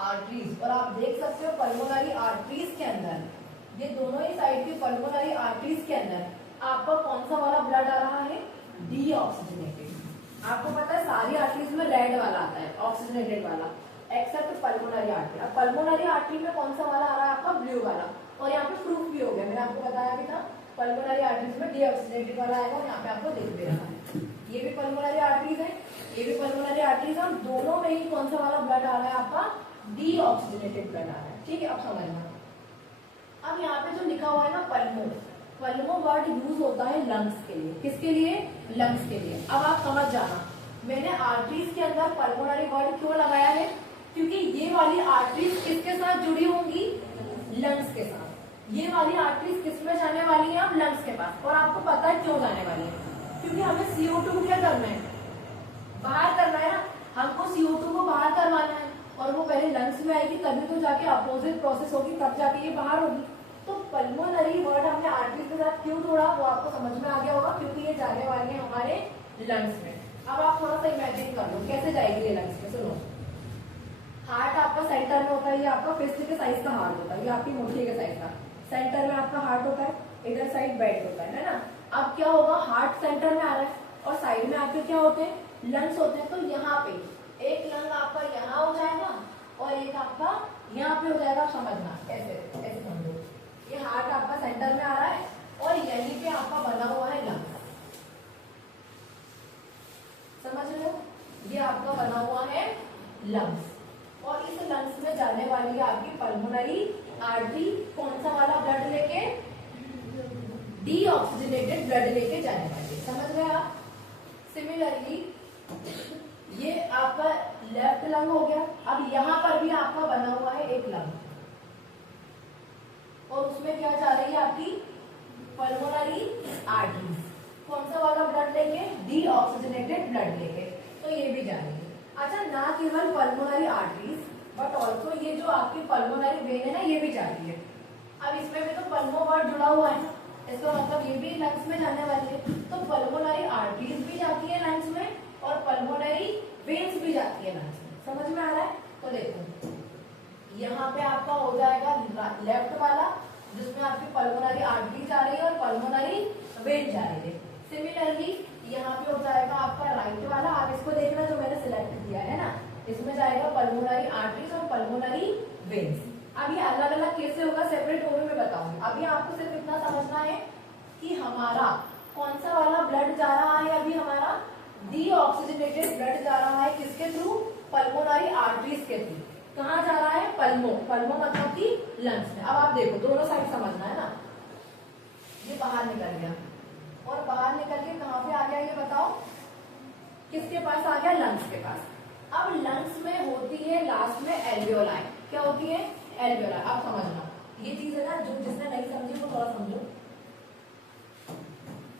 आर्टरीज। और आप देख सकते हो पल्मोनरी आर्टरीज के अंदर, ये दोनों ही साइड की पल्मोनरी आर्टरीज के अंदर आपका कौन सा वाला ब्लड आ रहा है? डीऑक्सीजनेटेड। आपको पता है सारी आर्टरीज में रेड वाला आता है, ऑक्सीजनेटेड वाला, एक्सेप्ट पल्मोनरी आर्टरी। अब पल्मोनरी आर्टरी में कौन सा वाला आ रहा है आपका? ब्लू वाला। और यहाँ पे प्रूफ भी हो गया, मैंने आपको बताया भी था पल्मोनरी आर्टरीज में डीऑक्सीजनेटेड वाला आएगा। और यहाँ पे आपको दिख भी रहा है, ये भी पल्मोनरी आर्टरीज है, ये भी पल्मोनरी आर्टरीज है। दोनों में ही कौन सा वाला ब्लड आ रहा है आपका? डीऑक्सीजनेटेड ब्लड आ रहा है। ठीक है, अब समझना। अब यहाँ पे जो लिखा हुआ है ना पल्मो, पल्मो वर्ड यूज होता है लंग्स के लिए। किसके लिए? लंग्स के लिए। अब आप समझ जाना, मैंने आर्टरीज के अंदर पल्मोनरी वर्ड क्यों लगाया है? क्योंकि ये वाली आर्टरीज किसके साथ जुड़ी होंगी? लंग्स के साथ। ये वाली आर्टरीज किसमें जाने वाली है? आप लंग्स के पास। और आपको पता है क्यों जाने वाली है? क्योंकि हमें CO2 को क्या करना है? बाहर करना है ना। हमको CO2 को बाहर करवाना है और वो पहले लंग्स में आएगी, तभी तो जाके अपोजिट प्रोसेस होगी, तब जाके ये बाहर होगी। तो पल्मोनरी वर्ड हमने आर्टरीज के साथ क्यों जोड़ा वो आपको समझ में आ गया होगा, क्योंकि ये जाने वाली है हमारे लंग्स में। अब आप थोड़ा सा इमेजिन कर लो कैसे जाएगी ये लंग्स में। सुनो, हार्ट आपका सेंटर में होता है, ये आपका फिस्ट के साइज का हार्ट होता है, ये आपकी मुट्ठी के साइज का। सेंटर में आपका हार्ट होता है, इधर साइड बेड होता है ना। अब क्या होगा? हार्ट सेंटर में आ रहा है, और साइड में आपके क्या होते हैं, लंग्स होते हैं। तो यहाँ पे एक लंग आपका यहाँ हो जाएगा और एक आपका यहाँ पे हो जाएगा। समझना, ऐसे ऐसे समझो, ये हार्ट आपका सेंटर में आ रहा है और यहीं पे आपका बना हुआ है लंग, समझ रहे हो, ये आपका बना हुआ है लंग्स। और इस लंग्स में जाने वाली है आपकी पल्मोनरी आर्टरी, कौन सा वाला ब्लड लेके, डीऑक्सीजनेटेड ब्लड लेके जाने वाली, समझ गए आप। सिमिलरली ये आपका लेफ्ट लंग हो गया। अब यहाँ पर भी आपका बना हुआ है एक लंग और उसमें क्या जा रही है आपकी पल्मोनरी आर्टरी, कौन सा वाला ब्लड लेके, डीऑक्सीजनेटेड ब्लड लेके, तो ये भी जा रही है। अच्छा, ना केवल पल्मोनरी आर्टरीज बट ऑल्सो ये जो आपकी पल्मोनरी वेन है ना, ये भी जा रही है। अब इसमें भी तो पल्मो वर्ड जुड़ा हुआ है, इसका मतलब ये भी लंग्स में जाने वाली है। तो पल्मोनरी आर्टरीज भी जाती है लंग्स में और पल्मोनरी वेन्स भी जाती है लंग्स में, समझ में आ रहा है। तो देखो यहाँ पे आपका हो जाएगा लेफ्ट वाला, जिसमें आपकी पल्मोनरी आर्टरी जा रही है और पल्मोनरी वेन जा रही है। सिमिलरली यहाँ पे हो जाएगा आपका राइट वाला, आप इसको देखना जो मैंने सिलेक्ट किया है ना, इसमें जाएगा पल्मोनरी आर्टरीज और पल्मोनरी वेन्स। अब ये अलग अलग कैसे होगा, सेपरेट होने में बताऊंगी। अभी आपको सिर्फ इतना समझना है कि हमारा कौन सा वाला ब्लड जा रहा है, अभी हमारा डीऑक्सीजनेटेड ब्लड जा रहा है किसके थ्रू, पल्मोनरी आर्टरीज के थ्रू। कहाँ जा रहा है, पल्मो, पल्मो मतलब कि लंग्स में। अब आप देखो दोनों साइड समझना है ना, ये बाहर निकल गया और बाहर निकल के कहाँ पे आ गया ये बताओ, किसके पास आ गया, लंग्स के पास। अब लंग्स में होती है लास्ट में एल्वियोलाई, क्या होती है, एल्वियोलाई। अब समझना ये चीज है ना, जो जिसने नहीं समझी वो थोड़ा समझो।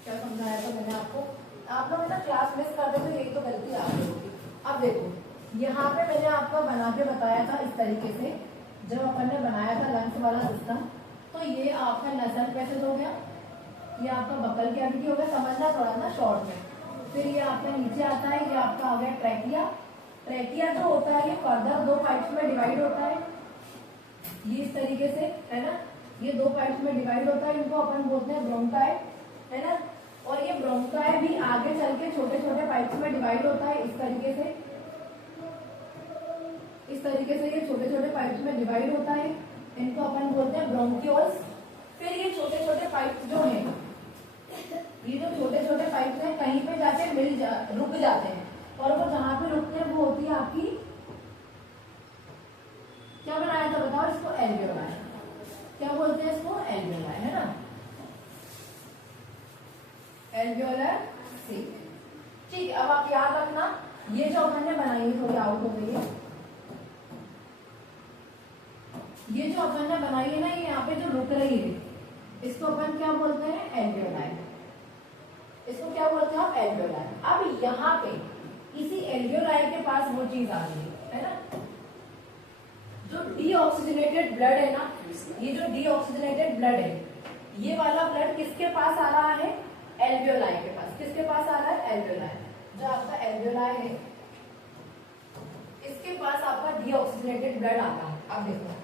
क्या समझाया था मैंने आपको, आप लोग ना क्लास मिस कर दे तो यही तो गलती आ रही होगी। अब देखो यहाँ पे मैंने आपको बना के बताया था इस तरीके से, जब अपन ने बनाया था लंग्स वाला सिस्टम, तो ये आपका नसल पैसेज हो गया, ये आपका बकल कैविटी हो गया, समझना थोड़ा ना शॉर्ट में। फिर ये आपका नीचे आता है, ये आपका हो गया ट्रैकिया। ट्रैकिया जो होता है ये फर्दर दो पार्ट्स में डिवाइड होता है, ये इस तरीके से है ना, ये दो पार्ट्स में डिवाइड होता है, इनको अपन बोलते हैं ब्रोंकाई, है ना। और ये ब्रोंकाई भी आगे चल के छोटे छोटे पार्ट्स में डिवाइड होता है इस तरीके से, इस तरीके से ये छोटे छोटे पाइप्स में डिवाइड होता है, इनको अपन बोलते हैं ब्रोंकियोल्स। फिर ये छोटे छोटे पाइप्स जो हैं, ये जो छोटे छोटे पाइप्स हैं कहीं पे जाके रुक जाते हैं, और वो जहां पे रुकते हैं वो होती है आपकी, क्या बनाया था बताओ इसको, एल्वियोलाई। क्या बोलते हैं इसको, एल्वियोलाई, है ना, एल्वियोलर सीट। ठीक है, अब आप याद रखना ये जो अपन ने बनाई है, थोड़ी आउट हो गई है, ये जो अपन ने बनाई है ना, ये यहाँ पे जो रुक रही है इसको अपन क्या बोलते हैं, एल्वियोलाई। इसको क्या बोलते हैं आप, एल्वियोलाई। अब यहाँ पे इसी एल्वियोलाई के पास वो चीज आ रही है ना, जो डीऑक्सीजनेटेड ब्लड है ना, ये जो डीऑक्सीजनेटेड ब्लड है, ये वाला ब्लड किसके पास आ रहा है, एल्वियोलाई के पास। किसके पास आ रहा है, एल्वियोलाई। जो आपका एल्वियोलाई है इसके पास आपका डीऑक्सीजनेटेड ब्लड आता है। अब देखो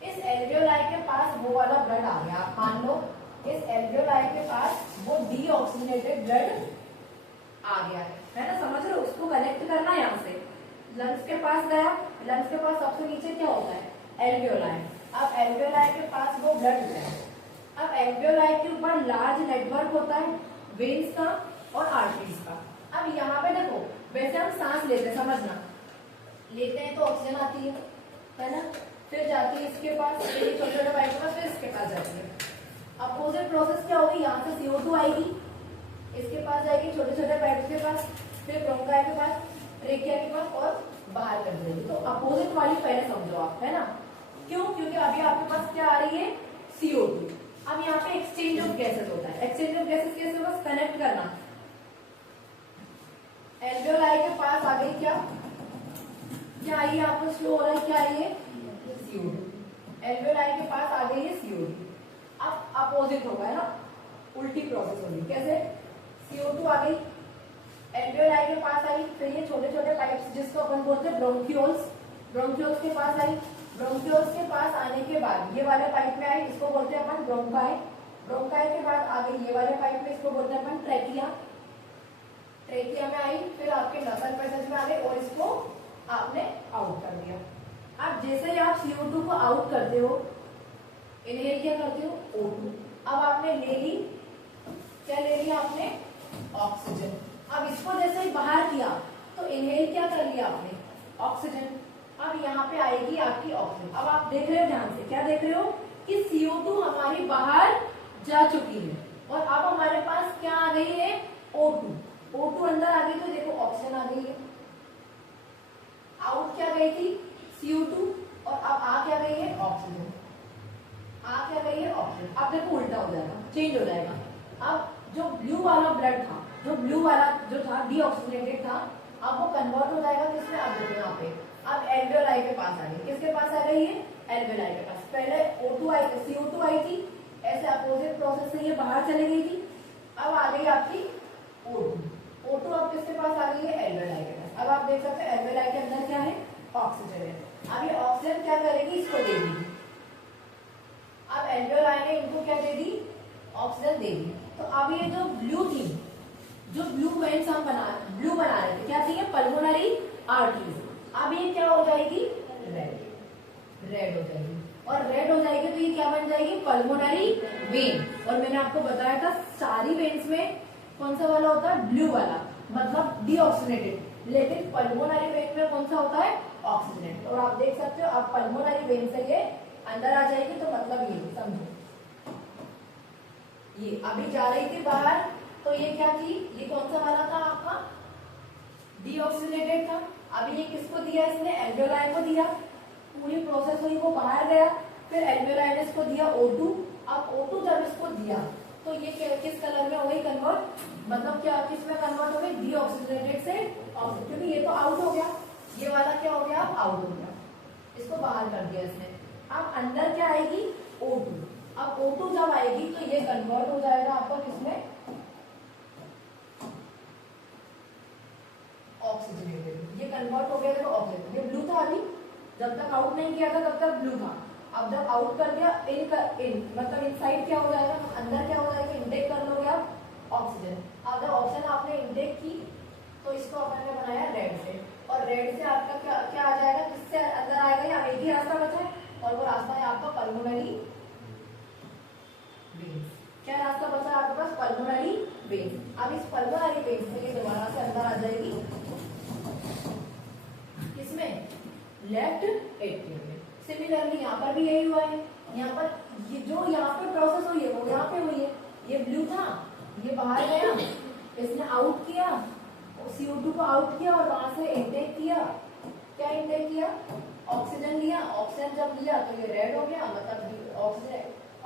इस एल्वियोलाई के पास वो वाला ब्लड आ गया, आप मान लो इस एल्वियोलाई के पास वो डीऑक्सीजनेटेड ब्लड आ गया है ना, समझ रहे हो। उसको कनेक्ट करना यहाँ से, लंग्स के पास गया, लंग्स के पास सबसे नीचे क्या होता है, एल्वियोलाई। अब एल्वियोलाई के पास वो ब्लड गया, अब एल्वियोलाई के ऊपर लार्ज नेटवर्क होता है वेन्स का और आर्टरीज का। अब यहाँ पे देखो, वैसे हम सांस लेते हैं, समझना, लेते हैं तो ऑक्सीजन आती है ना, फिर जाती है इसके पास, फिर ये छोटे छोटे पाइप के पास, फिर इसके पास जाती है। अपोजिट प्रोसेस क्या होगी, यहाँ से CO2 आएगी, इसके पास जाएगी छोटे छोटे पाइप के पास, फिर ब्रोंकाई के पास, ट्रेकिया के पास और बाहर कर देगी। तो अपोजिट वाली पहले समझो आप, है ना। क्यों, क्योंकि अभी आपके पास क्या आ रही है, CO2। अब यहाँ पे एक्सचेंज ऑफ गैसेस होता है। एक्सचेंज ऑफ गैसेस कैसे, बस कनेक्ट करना, एल्वियोलाई के पास आ गई क्या आई है, आपको स्लो हो रहा है, क्या आई है, CO2। एल्वियोलाई के पास आ गई है CO2। अब अपोजिट होगा ना, उल्टी प्रोसेस होगी, कैसे, CO2 आ गई, एल्वियोलाई के पास आई, फिर ये छोटे छोटे पाइप्स जिसको अपन बोलते हैं ब्रोंकियोल्स, ब्रोंकियोल्स के पास आई, ब्रोंकियोल्स के पास आने के बाद ये वाले पाइप में आई, इसको बोलते हैं अपन ब्रोंकाई, ब्रोंकाई के बाद आ गई ये वाले पाइप में, इसको बोलते हैं अपन ट्रैकिया, ट्रेकिया में आई, फिर आपके नसल पैसेज में आ गई और इसको आपने आउट कर दिया। अब जैसे ही आप CO2 को आउट करते हो, इनहेल क्या करते हो, O2। अब आपने ले ली, क्या ले लिया आपने, ऑक्सीजन। अब इसको जैसे ही बाहर किया तो इनहेल क्या कर लिया आपने, ऑक्सीजन। अब यहाँ पे आएगी आपकी ऑक्सीजन। अब आप देख रहे हो ध्यान से, क्या देख रहे हो कि CO2 हमारी बाहर जा चुकी है और अब हमारे पास क्या आ गई है, O2। O2 अंदर आ गई तो देखो ऑक्सीजन आ गई है। आउट क्या गई थी, CO2, और अब आ क्या गई है, ऑक्सीजन। आ क्या गई है, ऑक्सीजन। अब देखो उल्टा हो जाएगा, चेंज हो जाएगा। अब जो ब्लू वाला ब्लड था, जो ब्लू वाला जो था डीऑक्सीजनेटेड था, अब वो कन्वर्ट हो जाएगा किसमें, अब देखो यहाँ पे अब एल्वेओलाई के पास आ गई। किसके पास आ गई है, एल्वेओलाई के पास। पहले O2 आई थी, CO2 आई थी, ऐसे अपोजिट प्रोसेस से ये बाहर चली गई थी। अब आ गई आपकी O2। O2 अब किसके पास आ गई है, एल्वेओलाई के पास। अब आप देख सकते हैं एल्वेओलाई के अंदर क्या है, ऑक्सीजन है। अब ये ऑक्सीजन क्या करेगी, इसको दे देगी। अब एल्वेओलाई ने इनको क्या दे दी, ऑक्सीजन दे दी। तो अब ये जो ब्लू थी, जो ब्लू वेन्स हम ब्लू बना रहे थे, क्या थी ये, पल्मोनरी आर्टरीज। अब ये क्या हो जाएगी, रेड हो जाएगी। और रेड हो जाएगी तो ये क्या बन जाएगी, पल्मोनरी वेन। और मैंने आपको बताया था सारी वेन्स में कौन सा वाला होता है, ब्लू वाला, मतलब डीऑक्सीजनेटेड। लेकिन पल्मोनरी वेन में कौन सा होता है, ऑक्सीजनेटेड। और आप देख सकते हो अब पल्मोनरी वेन से ये अंदर आ जाएगी, तो मतलब ये समझो, ये अभी जा रही थी बाहर, तो ये क्या थी, ये कौन सा वाला था आपका, डीऑक्सीजनेटेड था। अभी ये किसको दिया, इसने एल्वेओलाई को दिया, पूरी प्रोसेस हुई, वो बाहर गया, फिर एल्वेओलाई ने इसको दिया O2। अब O2 जब इसको दिया तो ये किस कलर में हो गई कन्वर्ट, मतलब क्या किस में कन्वर्ट हो गई, डीऑक्सीजनेटेड से ऑक्सीजन, क्योंकि ये तो आउट हो गया, ये वाला क्या हो गया, आउट हो गया, इसको बाहर कर दिया इसने। अब अंदर क्या आएगी, O2। अब O2 जब आएगी तो ये कन्वर्ट हो जाएगा आपका किसमें, ऑक्सीजनेटेड। ये कन्वर्ट हो गया, देखो ऑक्सीजन, ये ब्लू था अभी, जब तक आउट नहीं किया था तब तक ब्लू था। अब जब आउट कर दिया, इन मतलब इनसाइड क्या हो जाएगा, अंदर क्या हो जाएगा, इनटेक कर लोगे आप ऑक्सीजन। अब जब ऑक्सीजन आपने इनटेक की तो इसको अपन ने बनाया रेड से, और रेड से आपका क्या आ जाएगा, किससे अंदर आएगा, या एक ही रास्ता बचा है, और वो रास्ता है आपका पल्मोनरी वेन्स। क्या रास्ता बचा है आपके पास, पल्मोनरी वेन्स। अब इस पल्मोनरी वेन्स से ये दोबारा से अंदर आ जाएगी किसमें, लेफ्ट एट्रियम में। सिमिलरली यहाँ पर भी यही हुआ है, यहाँ पर ये जो यहाँ पे प्रोसेस हुई है वो यहाँ पे हुई है। ये ब्लू था, ये बाहर गया, इसने आउट किया, CO2 को आउट किया और वहां से इनटेक किया। क्या इनटेक किया, ऑक्सीजन लिया। ऑक्सीजन जब लिया तो ये रेड हो गया, मतलब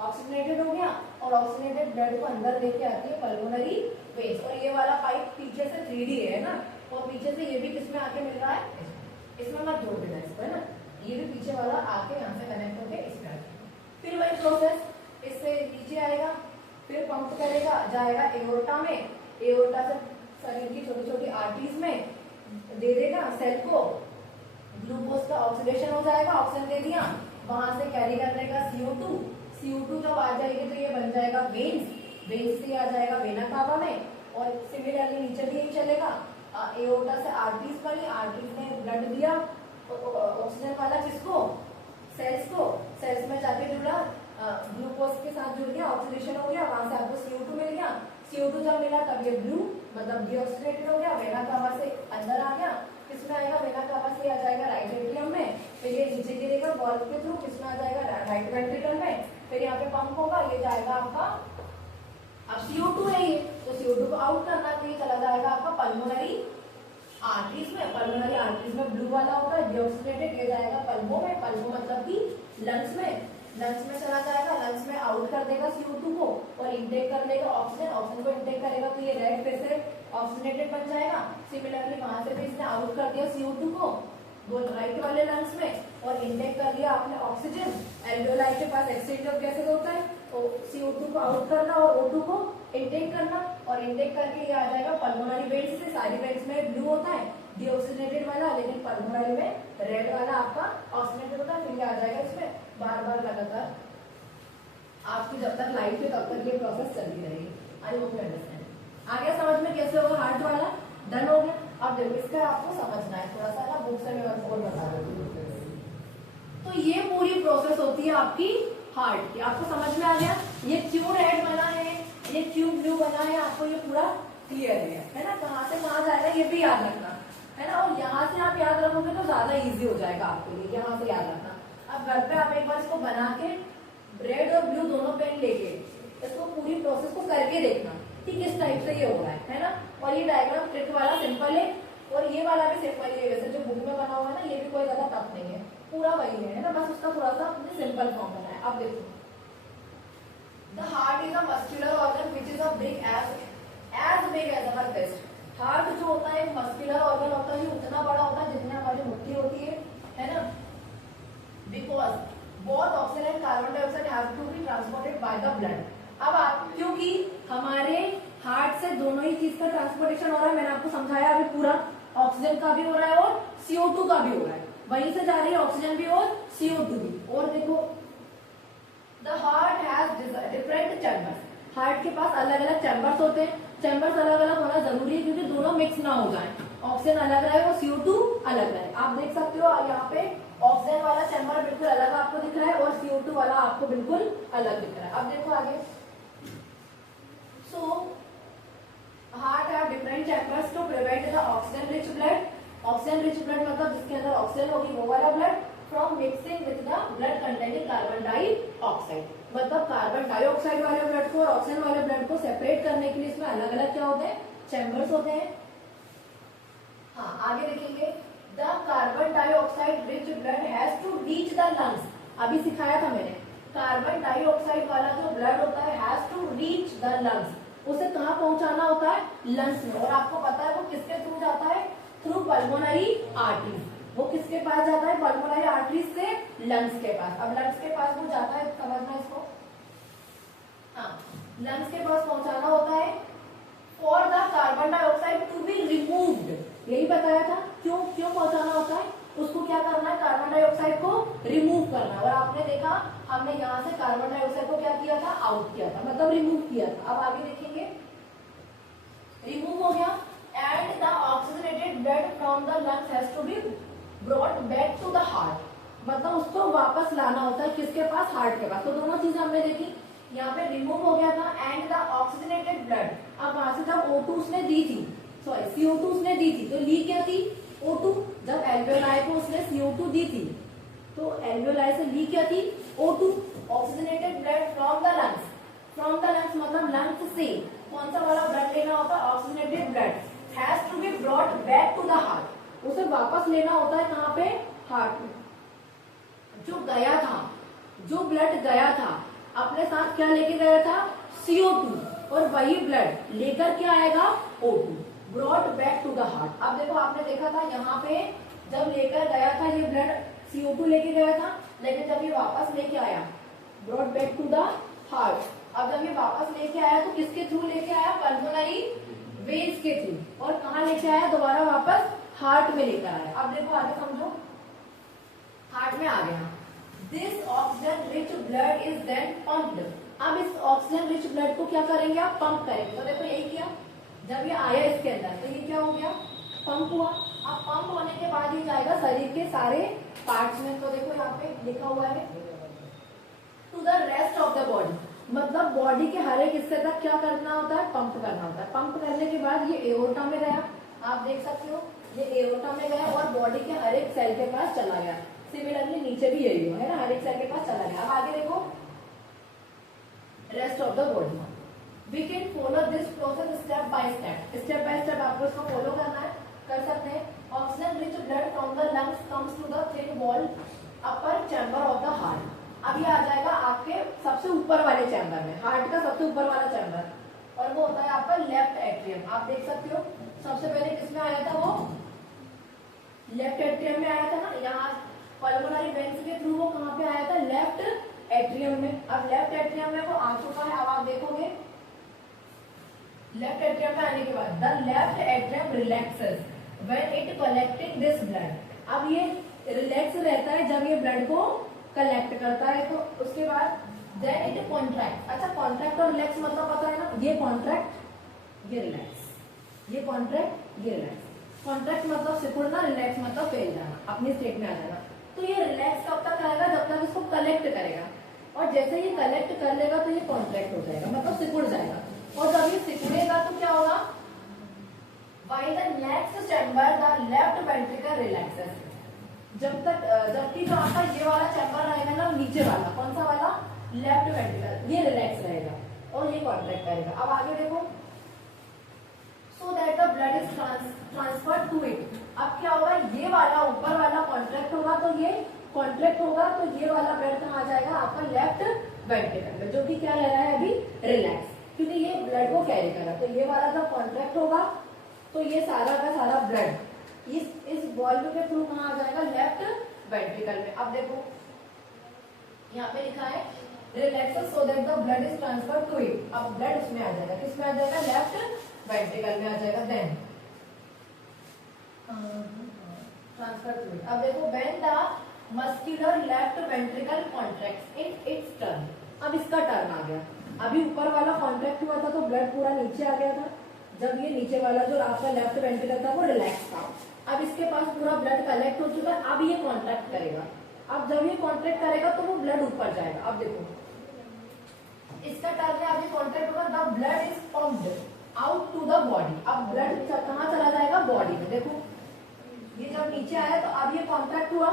ऑक्सीजनेटेड हो गया, और ऑक्सीजनेटेड ब्लड को अंदर लेके आती है पल्मोनरी वेन्स। और ये वाला पाइप पीछे से 3D है ना, और पीछे से ये भी किसमें आके मिल रहा है, इसमें मत जोड़ देना इसको, है ना, ये भी पीछे वाला आके यहाँ से कनेक्ट होके इसमें आएगा। फिर वही प्रोसेस, इससे नीचे आएगा, फिर पंप करेगा, जाएगा एओर्टा में, एओर्टा से शरीर की छोटी छोटी आर्टरीज में दे देगा सेल को, ग्लूकोज का ऑक्सीडेशन हो जाएगा, ऑक्सीजन दे दिया, वहां से कैरी कर लेगा CO2 जब आ जाएगी तो ये बन जाएगा वेन्स, वेन्स से आ जाएगा वेना कावा में, और सिमिलरली नीचे भी यही चलेगा, एओर्टा से आर्टरीज बनी, आर्टरीज ने ब्लड दिया ऑक्सीजन वाला, किसको, सेल्स को, सेल्स में जाके जुड़ा, ग्लूकोज के साथ जुड़ गया, ऑक्सीडेशन हो गया, वहां से आपको CO2 मिल गया। CO2 जब मिला तब ये ब्लू मतलब डीऑक्सीडेटेड हो गया, वेना कावा से अंदर आ गया, किसमें आएगा, वेना कावा से आ जाएगा राइट एट्रियम में, फिर ये नीचे गिरेगा वॉल्व के थ्रू, किसमें आ जाएगा, राइट वेंट्रिकल में, फिर यहाँ पे पंप होगा, ये जाएगा आपका, अब CO2 है ये, तो CO2 को आउट करना, तो ये चला जाएगा आपका पल्मोनरी आर्टरीज में। पल्मोनरी आर्टरीज में ब्लू वाला होगा डीऑक्सीडेटेड, ये जाएगा पल्मो में, पल्मो मतलब कि लंग्स में, लंग्स में चला जाएगा, लंग्स में आउट कर देगा CO2 को और इनटेक कर लेगा ऑक्सीजन, ऑक्सीजन को इनटेक करेगा तो ये रेड फिर से ऑक्सीजनेटेड बन जाएगा। सिमिलरली वहां से भी इसने आउट कर दिया CO2 को वो राइट वाले लंग्स में, और इनटेक कर लिया आपने ऑक्सीजन। एल्वेओलाई के पास एक्सचेंज ऑफ गैसेज होता है, तो CO2 को आउट करना और O2 को इनटेक करना, और इनटेक करके ये आ जाएगा पल्मोनरी वेन्स से। सारी वेन्स में ब्लू होता है डीऑक्सीजनेटेड वाला, लेकिन पल्मोनरी में रेड वाला आपका ऑक्सीजनेटेड होता है, फिर ये आ जाएगा इसमें बार बार लगातार आपकी जब तक लाइफ है तब तक ये प्रोसेस चलती रहेगी। I hope you understand. आ गया समझ में कैसे होगा हार्ट वाला। डन हो गया। अब देखो इसका आपको समझना है थोड़ा सा ना, बुक से मैं और बता रही हूँ। तो ये पूरी प्रोसेस होती है आपकी हार्ट की। आपको समझ में आ गया? ये क्यों रेड बना है, ये क्यों ब्लू बना है, आपको ये पूरा क्लियर है ना? कहाँ से कहाँ जाएगा ये भी याद रखना है ना। और यहाँ से आप याद रखोगे तो ज्यादा इजी हो जाएगा आपके लिए, यहाँ से याद रखना। अब घर पे आप एक बार इसको बना के रेड और ब्लू दोनों पेन लेके इसको पूरी प्रोसेस को करके देखना कि किस टाइप से ये हो रहा है ना। और ये डायग्राम ट्रिक वाला सिंपल है और ये वाला भी सिंपल है, वैसे जो बुक में बना हुआ है ना ये भी कोई ज्यादा टफ नहीं है, पूरा वही है ना, बस उसका थोड़ा सा अपने सिंपल फॉर्म बना है। अब देखो, the heart is a muscular organ which is a big big as our fist. Heart जो होता है एक मस्कुलर ऑर्गन होता है, उतना बड़ा होता है जितनी हमारी मुट्ठी होती है ना। Because both oxygen and carbon dioxide have to be transported by the blood. अब आप, क्योंकि हमारे हार्ट से दोनों ही चीज का ट्रांसपोर्टेशन हो रहा है, मैंने आपको समझाया अभी पूरा, ऑक्सीजन का भी हो रहा है और CO2 का भी हो रहा है, वहीं से जा रही है ऑक्सीजन भी और CO2 भी। और देखो, the heart has different chambers. Heart के पास अलग अलग चैम्बर्स होते हैं। चैम्बर्स अलग अलग होना जरूरी है क्योंकि दोनों मिक्स ना हो जाए, ऑक्सीजन अलग रहे और CO2 अलग रहे। आप देख सकते हो यहाँ पे ऑक्सीजन वाला चैम्बर बिल्कुल अलग आपको दिख रहा है और CO2 वाला आपको बिल्कुल अलग दिख रहा है। अब देखो आगे, so heart have different chambers to prevent the oxygen rich blood. Oxygen rich blood मतलब जिसके अंदर ऑक्सीजन होगी वो वाला blood, from mixing with the blood containing carbon dioxide. मतलब कार्बन डाइऑक्साइड वाले ब्लड को और ऑक्सीजन वाले ब्लड को सेपरेट करने के लिए इसमें अलग अलग क्या होते हैं, चैम्बर्स होते हैं। हाँ, आगे देखेंगे, the carbon dioxide rich blood has to reach the lungs. अभी सिखाया था मैंने, कार्बन डाइऑक्साइड वाला जो ब्लड होता है has to reach the lungs, उसे कहाँ पहुंचाना होता है, लंग्स में। और आपको पता है वो किसके थ्रू जाता है, थ्रू पल्मोनरी आर्टरीज। वो किसके पास जाता है, पल्मोनरी आर्टरीज से लंग्स के पास। अब लंग्स के पास वो जाता है, समझना इसको, हाँ, लंग्स के पास पहुंचाना होता है for the carbon dioxide to be removed. यही बताया था, क्यों क्यों पहुंचाना होता है, उसको क्या करना है, कार्बन डाइऑक्साइड को रिमूव करना। और आपने देखा हमने यहाँ से कार्बन डाइऑक्साइड को क्या किया था, आउट किया था, मतलब रिमूव किया था। अब आगे देखेंगे, रिमूव हो गया and the oxygenated blood from the lungs has to be brought back to the heart. मतलब उसको वापस लाना होता है किसके पास, हार्ट के पास। तो दोनों चीजें हमने देखी, यहाँ पे रिमूव हो गया था एंड द ऑक्सीजनेटेड ब्लड। अब वहां से जब O2 उसने दी थी, सॉरी CO2 उसने दी थी, तो ली क्या थी, O2। जब एल्वेओलाई को उसने CO2 दी थी तो एल्वेओलाई से ली क्या थी, O2। Oxygenated blood from the lungs, from the lungs मतलब लंग्स से कौन सा वाला ब्लड लेना होता है, oxygenated blood has to be brought back to the heart. उसे वापस लेना होता है कहाँ पे, हार्ट में। जो गया था, जो ब्लड गया था अपने साथ क्या लेके गया था, CO2, और वही ब्लड लेकर के आएगा O2, brought back to the heart. अब देखो आपने देखा था यहाँ पे जब लेकर गया था ये ब्लड CO2 लेके गया था, लेकिन जब ये वापस लेके आया brought back to the heart. अब जब ये वापस लेके आया तो किसके थ्रू लेके आया, पल्मोनरी वेन्स के थ्रू। और कहाँ लेके आया, दोबारा वापस हार्ट में लेकर आया। अब देखो आगे समझो, हार्ट में आ गया। This oxygen rich blood is then pumped. अब इस ऑक्सीजन रिच ब्लड को क्या करेंगे, आप पंप करेंगे। तो देखो यही किया, जब ये आया इसके अंदर तो ये क्या हो गया, पंप हुआ। अब पंप होने के बाद ये जाएगा शरीर के सारे पार्ट्स में। तो देखो यहाँ पे लिखा हुआ है to the rest of the body, मतलब बॉडी के हर एक हिस्से तक क्या करना होता है, पंप करना होता है। पंप करने के बाद ये एओर्टा में गया, आप देख सकते हो ये एओर्टा में गया और बॉडी के हर एक सेल के पास चला गया। सिमिलरली नीचे भी यही है ना, हर एक सेल के पास चला गया। अब आगे देखो, rest of the body, we can follow this process step by step. Step by step आपको इसको फॉलो करना है, कर सकते हैं। Oxygen rich blood from the lungs comes to the thin wall upper chamber of the heart. अब ये आ जाएगा आपके सबसे ऊपर वाले चैम्बर में, हार्ट का सबसे ऊपर वाला चैम्बर, और वो होता है आपका लेफ्ट एट्रियम। आप देख सकते हो सबसे पहले किसमें आया था, वो लेफ्ट एट्रियम में आया था ना। यहाँ पल्मोनरी वेन्स के थ्रू वो कहाँ पे आया था, लेफ्ट एट्रियम में। अब लेफ्ट एट्रियम में वो आ चुका है। अब आप देखोगे लेफ्ट एट्रियम में आने के बाद the left atrium relaxes when it collecting this blood. अब ये रिलैक्स रहता है जब ये ब्लड को कलेक्ट करता है। तो उसके बाद देन इट कॉन्ट्रैक्ट। अच्छा, कॉन्ट्रैक्ट और रिलैक्स मतलब पता है ना, ये कॉन्ट्रैक्ट ये रिलैक्स, ये कॉन्ट्रैक्ट, ये रिलैक्स। कॉन्ट्रैक्ट मतलब सिकुड़ना, रिलैक्स मतलब फैल जाना, अपनी स्टेट में आ जाना। तो ये रिलैक्स कब तक आएगा? जब तक इसको कलेक्ट करेगा, और जैसे ये कलेक्ट कर लेगा तो ये कॉन्ट्रैक्ट हो जाएगा, मतलब सिकुड़ जाएगा। और जब ये सिकुड़ेगा तो क्या होगा? By the next chamber the left ventricle relaxes। जब तक जबकि जो आपका ये वाला चैम्बर रहेगा ना, नीचे वाला, कौन सा वाला? लेफ्ट वेंट्रिकल, ये रिलैक्स रहेगा और ये कॉन्ट्रैक्ट करेगा। अब आगे देखो, so that the blood is transferred to it। अब क्या होगा? ये वाला ऊपर वाला कॉन्ट्रैक्ट होगा तो ये कॉन्ट्रैक्ट होगा, तो ये वाला ब्लड कहाँ आ जाएगा? आपका लेफ्ट वेंट्रिकल में, जो कि क्या रह रहा है अभी? रिलैक्स, क्योंकि ये ब्लड को कैरी कर रहा है। तो ये वाला जब कॉन्ट्रैक्ट होगा तो ये सारा का सारा ब्लड इस वॉल्व के थ्रू कहाँ आ जाएगा? लेफ्ट वेंट्रिकल में। अब देखो यहाँ पे लिखा है relaxes so that the blood is transferred to it. अब ब्लड इसमें आ जाएगा, किसमें आ जाएगा? लेफ्ट वेंट्रिकल में आ जाएगा। Then transfer to it. अब देखो when the muscular left ventricle contracts in its turn. अब इसका टर्न आ गया। अभी ऊपर वाला कॉन्ट्रैक्ट हुआ था तो ब्लड पूरा नीचे आ गया था, जब ये नीचे वाला जो आपका लेफ्ट वेंट्रिकल था वो रिलैक्स था। अब इसके पास पूरा ब्लड कलेक्ट हो चुका है, अब ये कॉन्ट्रैक्ट करेगा। अब जब ये कॉन्ट्रैक्ट करेगा तो वो ब्लड ऊपर जाएगा। अब देखो इसका टर्न में अभी कॉन्ट्रैक्ट होगा, the blood is pumped out to the body. अब ब्लड कहाँ चला जाएगा? बॉडी में। देखो ये जब नीचे आया तो अब ये कॉन्ट्रैक्ट हुआ,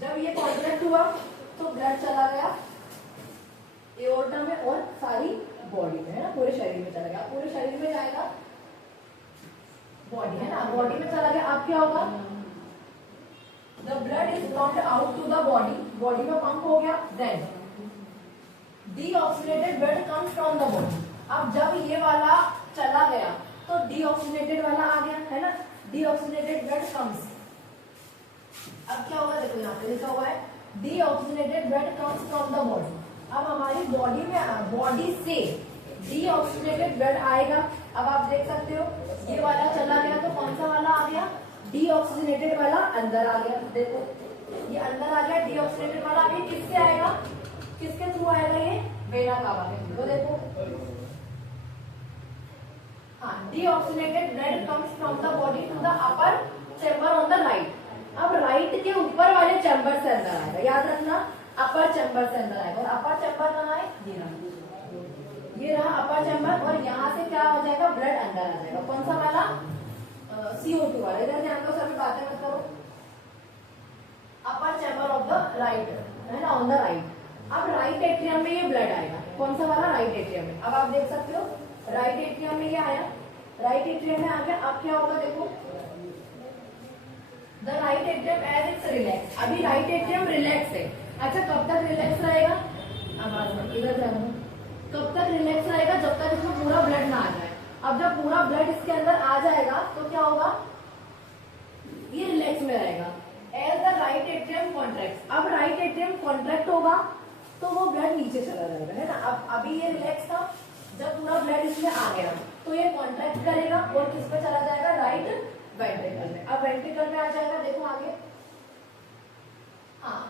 जब ये कॉन्ट्रैक्ट हुआ तो ब्लड चला गया एओर्टा में और सारी बॉडी में, है ना, पूरे शरीर में चला गया। पूरे शरीर में जाएगा, बॉडी है ना, बॉडी में चला गया। अब क्या होगा? The blood is pumped out to the body, body में पंप हो गया। Then deoxygenated blood comes from the body. अब जब ये वाला चला गया तो डीऑक्सीनेटेड वाला आ गया, है ना, डीऑक्सीनेटेड ब्लड कम्स। अब क्या होगा? देखो यहाँ पे लिखा हुआ है deoxygenated blood comes from the body. अब हमारी बॉडी में, बॉडी से डीऑक्सीनेटेड ब्लड आएगा। अब आप देख सकते हो ये वाला चला गया तो कौन सा वाला आ गया? डीऑक्सीनेटेड वाला अंदर आ गया। देखो ये अंदर आ गया डीऑक्सीनेटेड वाला। अभी किससे आएगा? किसके थ्रू आएगा? ये वेना कावा के थ्रू। तो देखो हाँ, deoxygenated blood comes from the body to the upper chamber on the right. अब राइट के ऊपर वाले चैम्बर से अंदर आएगा, याद रखना, अपर चैम्बर से अंदर आएगा। और अपर चैम्बर कहाँ है? ये रहा अपर चैम्बर। और यहाँ से क्या हो जाएगा? ब्लड अंदर आ जाएगा। कौन सा वाला? CO2 वाला। इधर ध्यान दो, सभी बातें मत करो। अपर चैम्बर ऑफ द राइट, है ना, ऑन द राइट। अब राइट एट्रियम में ये ब्लड आएगा। कौन सा वाला? राइट एट्रियम में। अब आप देख सकते हो राइट एट्रियम में ये आया, राइट एट्रियम में आ गया। अब क्या होगा? देखो the right atrium as it's relax. अभी राइट एट्रियम रिलैक्स है। अच्छा कब तक रिलैक्स रहेगा? अब इधर ध्यान दो, कब तक रिलैक्स रहेगा? जब तक इसमें पूरा ब्लड ना आ जाए। अब जब पूरा ब्लड इसके अंदर आ जाएगा तो क्या होगा? ये रिलैक्स में रहेगा as the right atrium contract. अब राइट एट्रियम कॉन्ट्रैक्ट होगा तो वो ब्लड नीचे चला जाएगा, है ना। अब अभी ये रिलैक्स था, जब पूरा ब्लड इसमें आ गया तो ये कॉन्ट्रैक्ट करेगा और किस पे चला जाएगा? राइट वेंट्रिकल में। अब वेंट्रिकल में आ जाएगा। देखो आगे, हाँ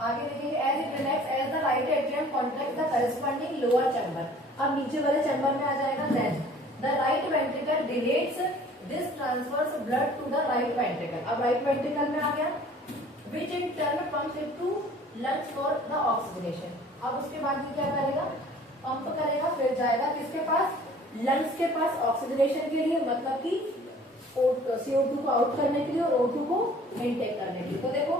आगे देखेंगे as it relax as the right atrium contract the corresponding lower chamber. अब नीचे वाले चैम्बर में आ जाएगा। Then the right ventricle dilates this transfers blood to the right ventricle. अब राइट वेंट्रिकल में आ गया, which in turn pumps it to lungs for the oxygenation. अब उसके बाद ये क्या करेगा? पंप करेगा, फिर जाएगा किसके पास? लंग्स के पास ऑक्सीजनेशन के लिए, मतलब कि CO2 को आउट करने के लिए और O2 को इनटेक करने के लिए। तो देखो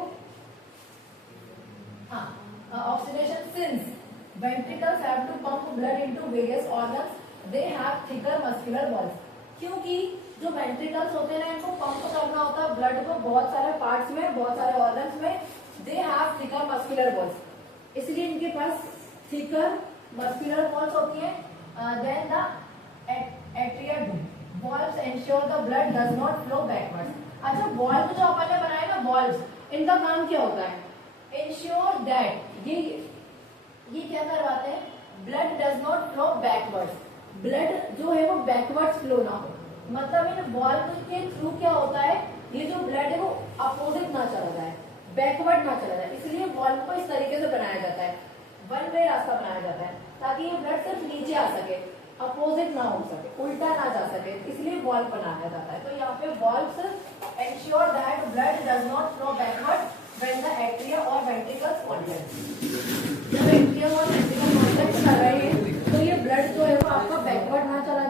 oxidation since ventricles have to pump blood into various organs they have thicker muscular walls. क्योंकि जो वेंट्रिकल्स होते हैं इनको पंप करना होता है ब्लड को बहुत सारे पार्ट्स में, बहुत सारे ऑर्गन्स में। They have thicker muscular walls, इसलिए इनके पास थिकर मस्कुलर वॉल्स होती है। Then the atrial valves ensure the blood does not flow backwards. अच्छा वॉल्व जो अपन ने बनाए ना, वॉल्व्स, इनका काम क्या होता है? इंश्योर दैट ये क्या करवाते हैं? Blood does not flow backwards. Blood जो है वो बैकवर्ड्स फ्लो ना हो, मतलब इन वॉल्व के थ्रू क्या होता है? ये जो ब्लड है वो अपोजिट ना चला जाए, बैकवर्ड ना चला जाए। इसलिए वॉल्व को इस तरीके से बनाया जाता है, वन वे रास्ता बनाया जाता है ताकि ये ब्लड सिर्फ नीचे आ सके। अपोजिट ना हो सके, उल्टा ना जा सके, इसलिए वॉल्व बनाया जाता है। तो यहाँ पे valves ensure that blood does not flow backward when the atria और वेंट्रिकल्स कॉन्ट्रैक्ट। जब एट्रियम और वेंट्रिकल कॉन्ट्रैक्ट कर रहे हैं तो ये ब्लड जो है वो आपका बैकवर्ड ना चला